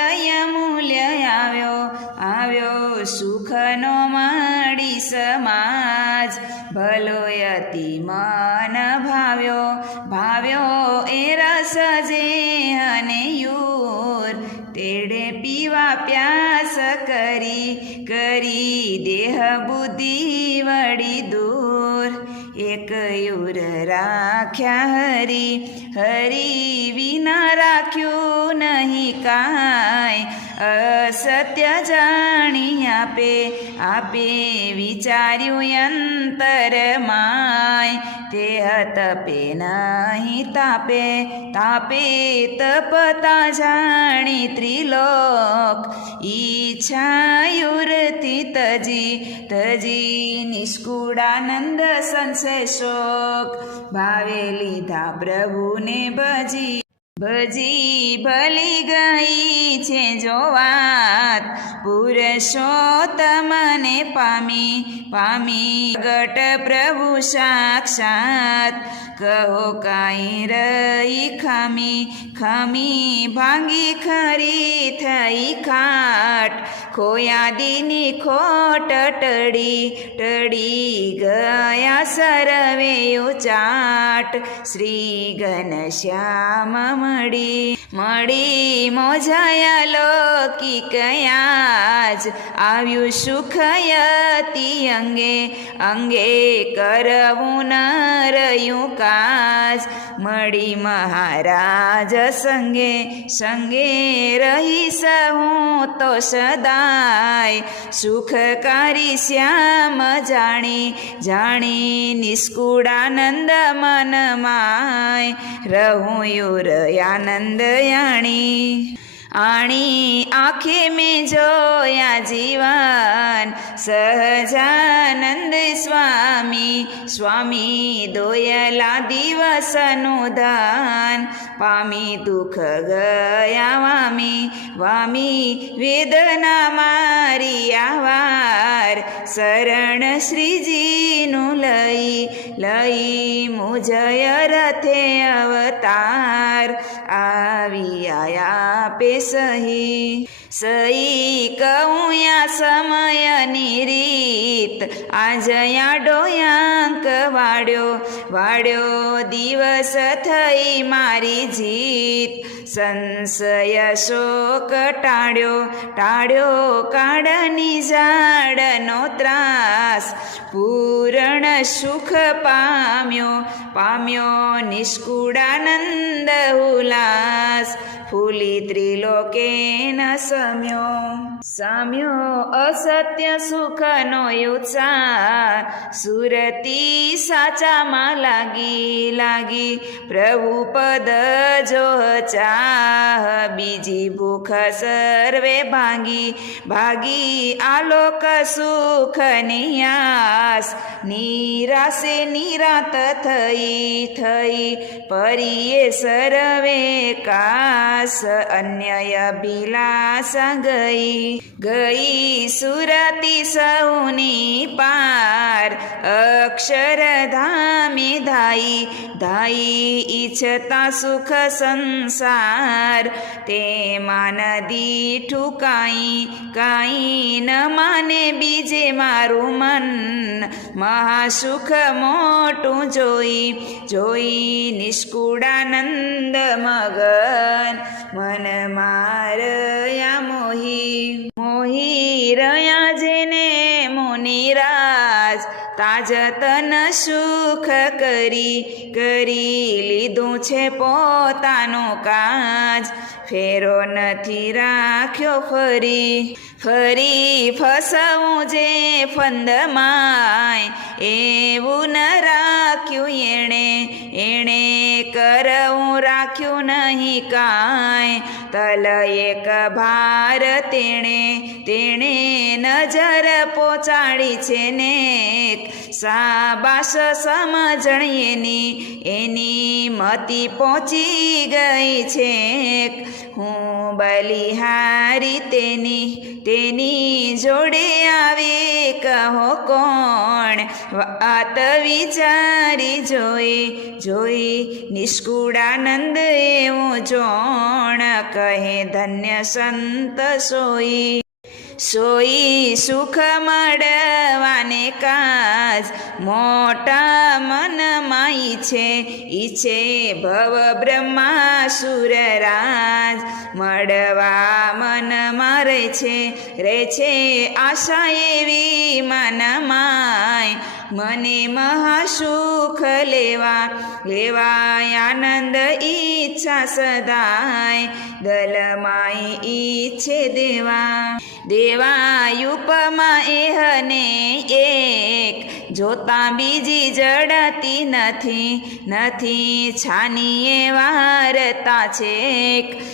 મૂલ્ય આવ્યો સુખનો માડી સમાજ, ભલો અતિ મન ભાવ્યો એ રસ જે અને યુર, તેડે પીવા પ્યાસ કરી દેહ બુદ્ધિ વળી દૂર, એક યુર રાખ્યા હરી વિના રાખ્યું નહીં કાંઈ, અસત્ય જાણી આપે વિચાર્યું અંતર માય, તે તપે નહીં તાપે તપતા જાણી ત્રિલોક, ઈચ્છાયુરથી તજી નિષ્કુળાનંદ સંશય શોક, ભાવે લીધા પ્રભુને ભજી ભલી ગઈ છે જો વાત, પુરુષોત્તમને પામી ગટ પ્રભુ સાક્ષાત, કહો કાંઈ રહી ખામી ભાંગી ખરી થઈ ખાટ, ખોયાદીની ખોટ ટળી ગયા સર્વે ઉચાટ, શ્રી ઘનશ્યામ મળી મોજાયા લૌકિક આજ, આવ્યું સુખયતી અંગે કરવું ન રહ્યું કાજ, મળી મહારાજ સંગે રહીશ હું તો સદાય, સુખકારી શ્યામ જાણી નિષ્કુળાનંદ મનમાય, રહું યુર આનંદ આણી આંખે મેં જોયા જીવન, સહજાનંદ સ્વામી દોયલા દિવસનું ધન, પામી દુઃખ ગયા વામી વેદના મારી આવાર, શરણ શ્રીજીનું લઈ મુજય રથે અવતાર, આવી આયા પે સહી કહુયા સમયની રીત, આજયા ડોયાંક વાડ્યો દિવસ થઈ મારી જીત, સંશય શોક ટાળ્યો કાળની ઝાડનો ત્રાસ, પૂરણ સુખ પામ્યો નિષ્કુળાનંદ ઉલ્લાસ, ફૂલી ત્રિલોકેન સમ્યો અસત્ય સુખનો ઉત્સાહ સુરતી સાચામાં લાગી પ્રભુ પદ જો ચાહ બીજી ભૂખ સર્વે ભાગી આલોક સુખ નિયાસ નિરાશે નિરાત થઈ પરીએ સર્વે કાસ અન્ય અભિલાષા ગઈ સુરતી સૌની પાર અક્ષરધામે ધાઈ ઈચ્છતા સુખ સંસાર તે માનદી કાંઈ ન માને બીજે મારું મન મહાસુખ મોટું જોઈ નિષ્કુળાનંદ મગન મન મારયા મોહી રહ્યા જેને મુનિરાજ તાજતન સુખ કરી લીધું છે પોતાનો કાજ ફેરો નથી રાખ્યો ફરી ફસવું જે ફંદમાય એવું ન રાખ્યું એણે કરવું રાખ્યું નહીં કાંઈ તલ એક ભાર તેણે નજર પહોંચાડી છે ને સાબાસ સમજણ એની મતી પહોંચી ગઈ છે હું બલિહારી તેની જોડે આવે કહો કોણ વાત વિચારી જોઈ નિષ્કુળાનંદ એવું જોણ કહે ધન્ય સંત સોઈ સુખ મળવાને કાજ મોટા મનમાં ઈચ્છે ભવ બ્રહ્માસુર રાજ મળવા મનમાં રહે છે આશા એવી મનમાય મને મહાસુખ લેવાય આનંદ ઈચ્છા સદાય દલમાય ઈચ્છે દેવાયુપમા એહને એક જોતા બીજી જડતી નથી છાનીએ વારતા છે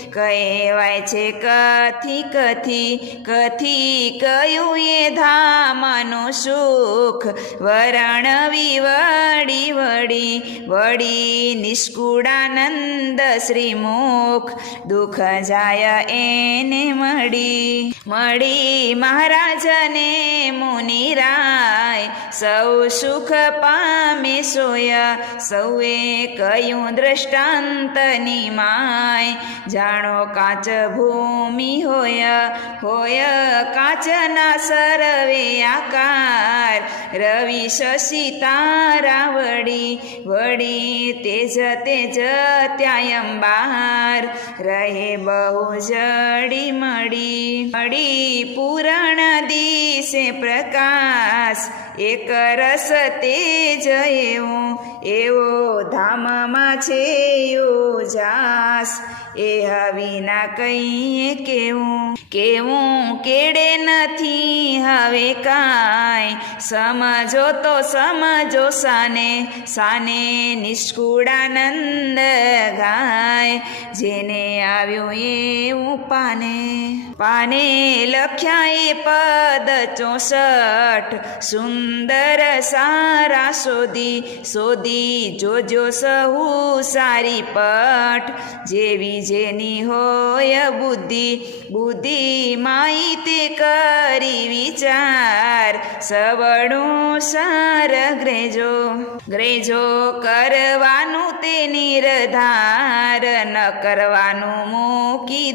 કહેવાય છે કથી કયું એ ધામનું સુખ વર્ણવી વળી નિષ્કુળાનંદ શ્રીમુખ દુઃખ જાય એને મળી મહારાજને મુનિરાય સૌ સુખ પામે સૌએ કયું દ્રષ્ટાંતની માય જાણો કાચ ભૂમિ હોય કાચના સર્વે આકાર રવિ શશી તારા વળી તેજ ત્યાંબાર રહે બહુ જડી મળી પૂરણ દિશે પ્રકાશ એક રસ તેજ એવો ધામમાં છે જાસ એ વિના કહીએ કેવું કેડે નથી હવે કાંઈ સમજો તો સમજો સાને નિષ્કુળાનંદ ગાય જેને આવ્યું એવું પાને લખ્યા એ પદ 64 સુંદર સારા શોધી જોજો સહુ સારી પટ જેવી જેની હોય બુદ્ધિ માઈ તે કરી વિચાર સવણું સાર ગ્રેજો કરવાનું તે નિર્ધાર ન કરવાનું મૂકી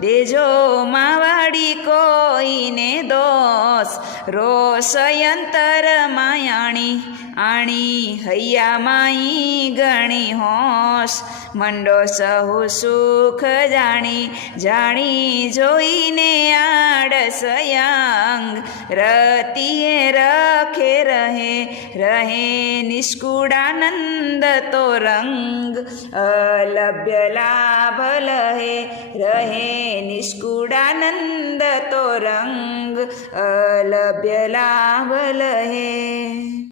દેજો માવાડી કોઈને દોષ રોષયંતર માયાણી આણી હૈયા માઈ ગણી હોશ મંડો સહુ સુખ જાણી જાણી જોઈને આડસયંગ રતિએ રખે રહે રહે નિષ્કુળાનંદ તો રંગ અલભ્ય લાભ લહે રહે નિષ્કુળાનંદ તો રંગ અલભ્ય લાભ લહે.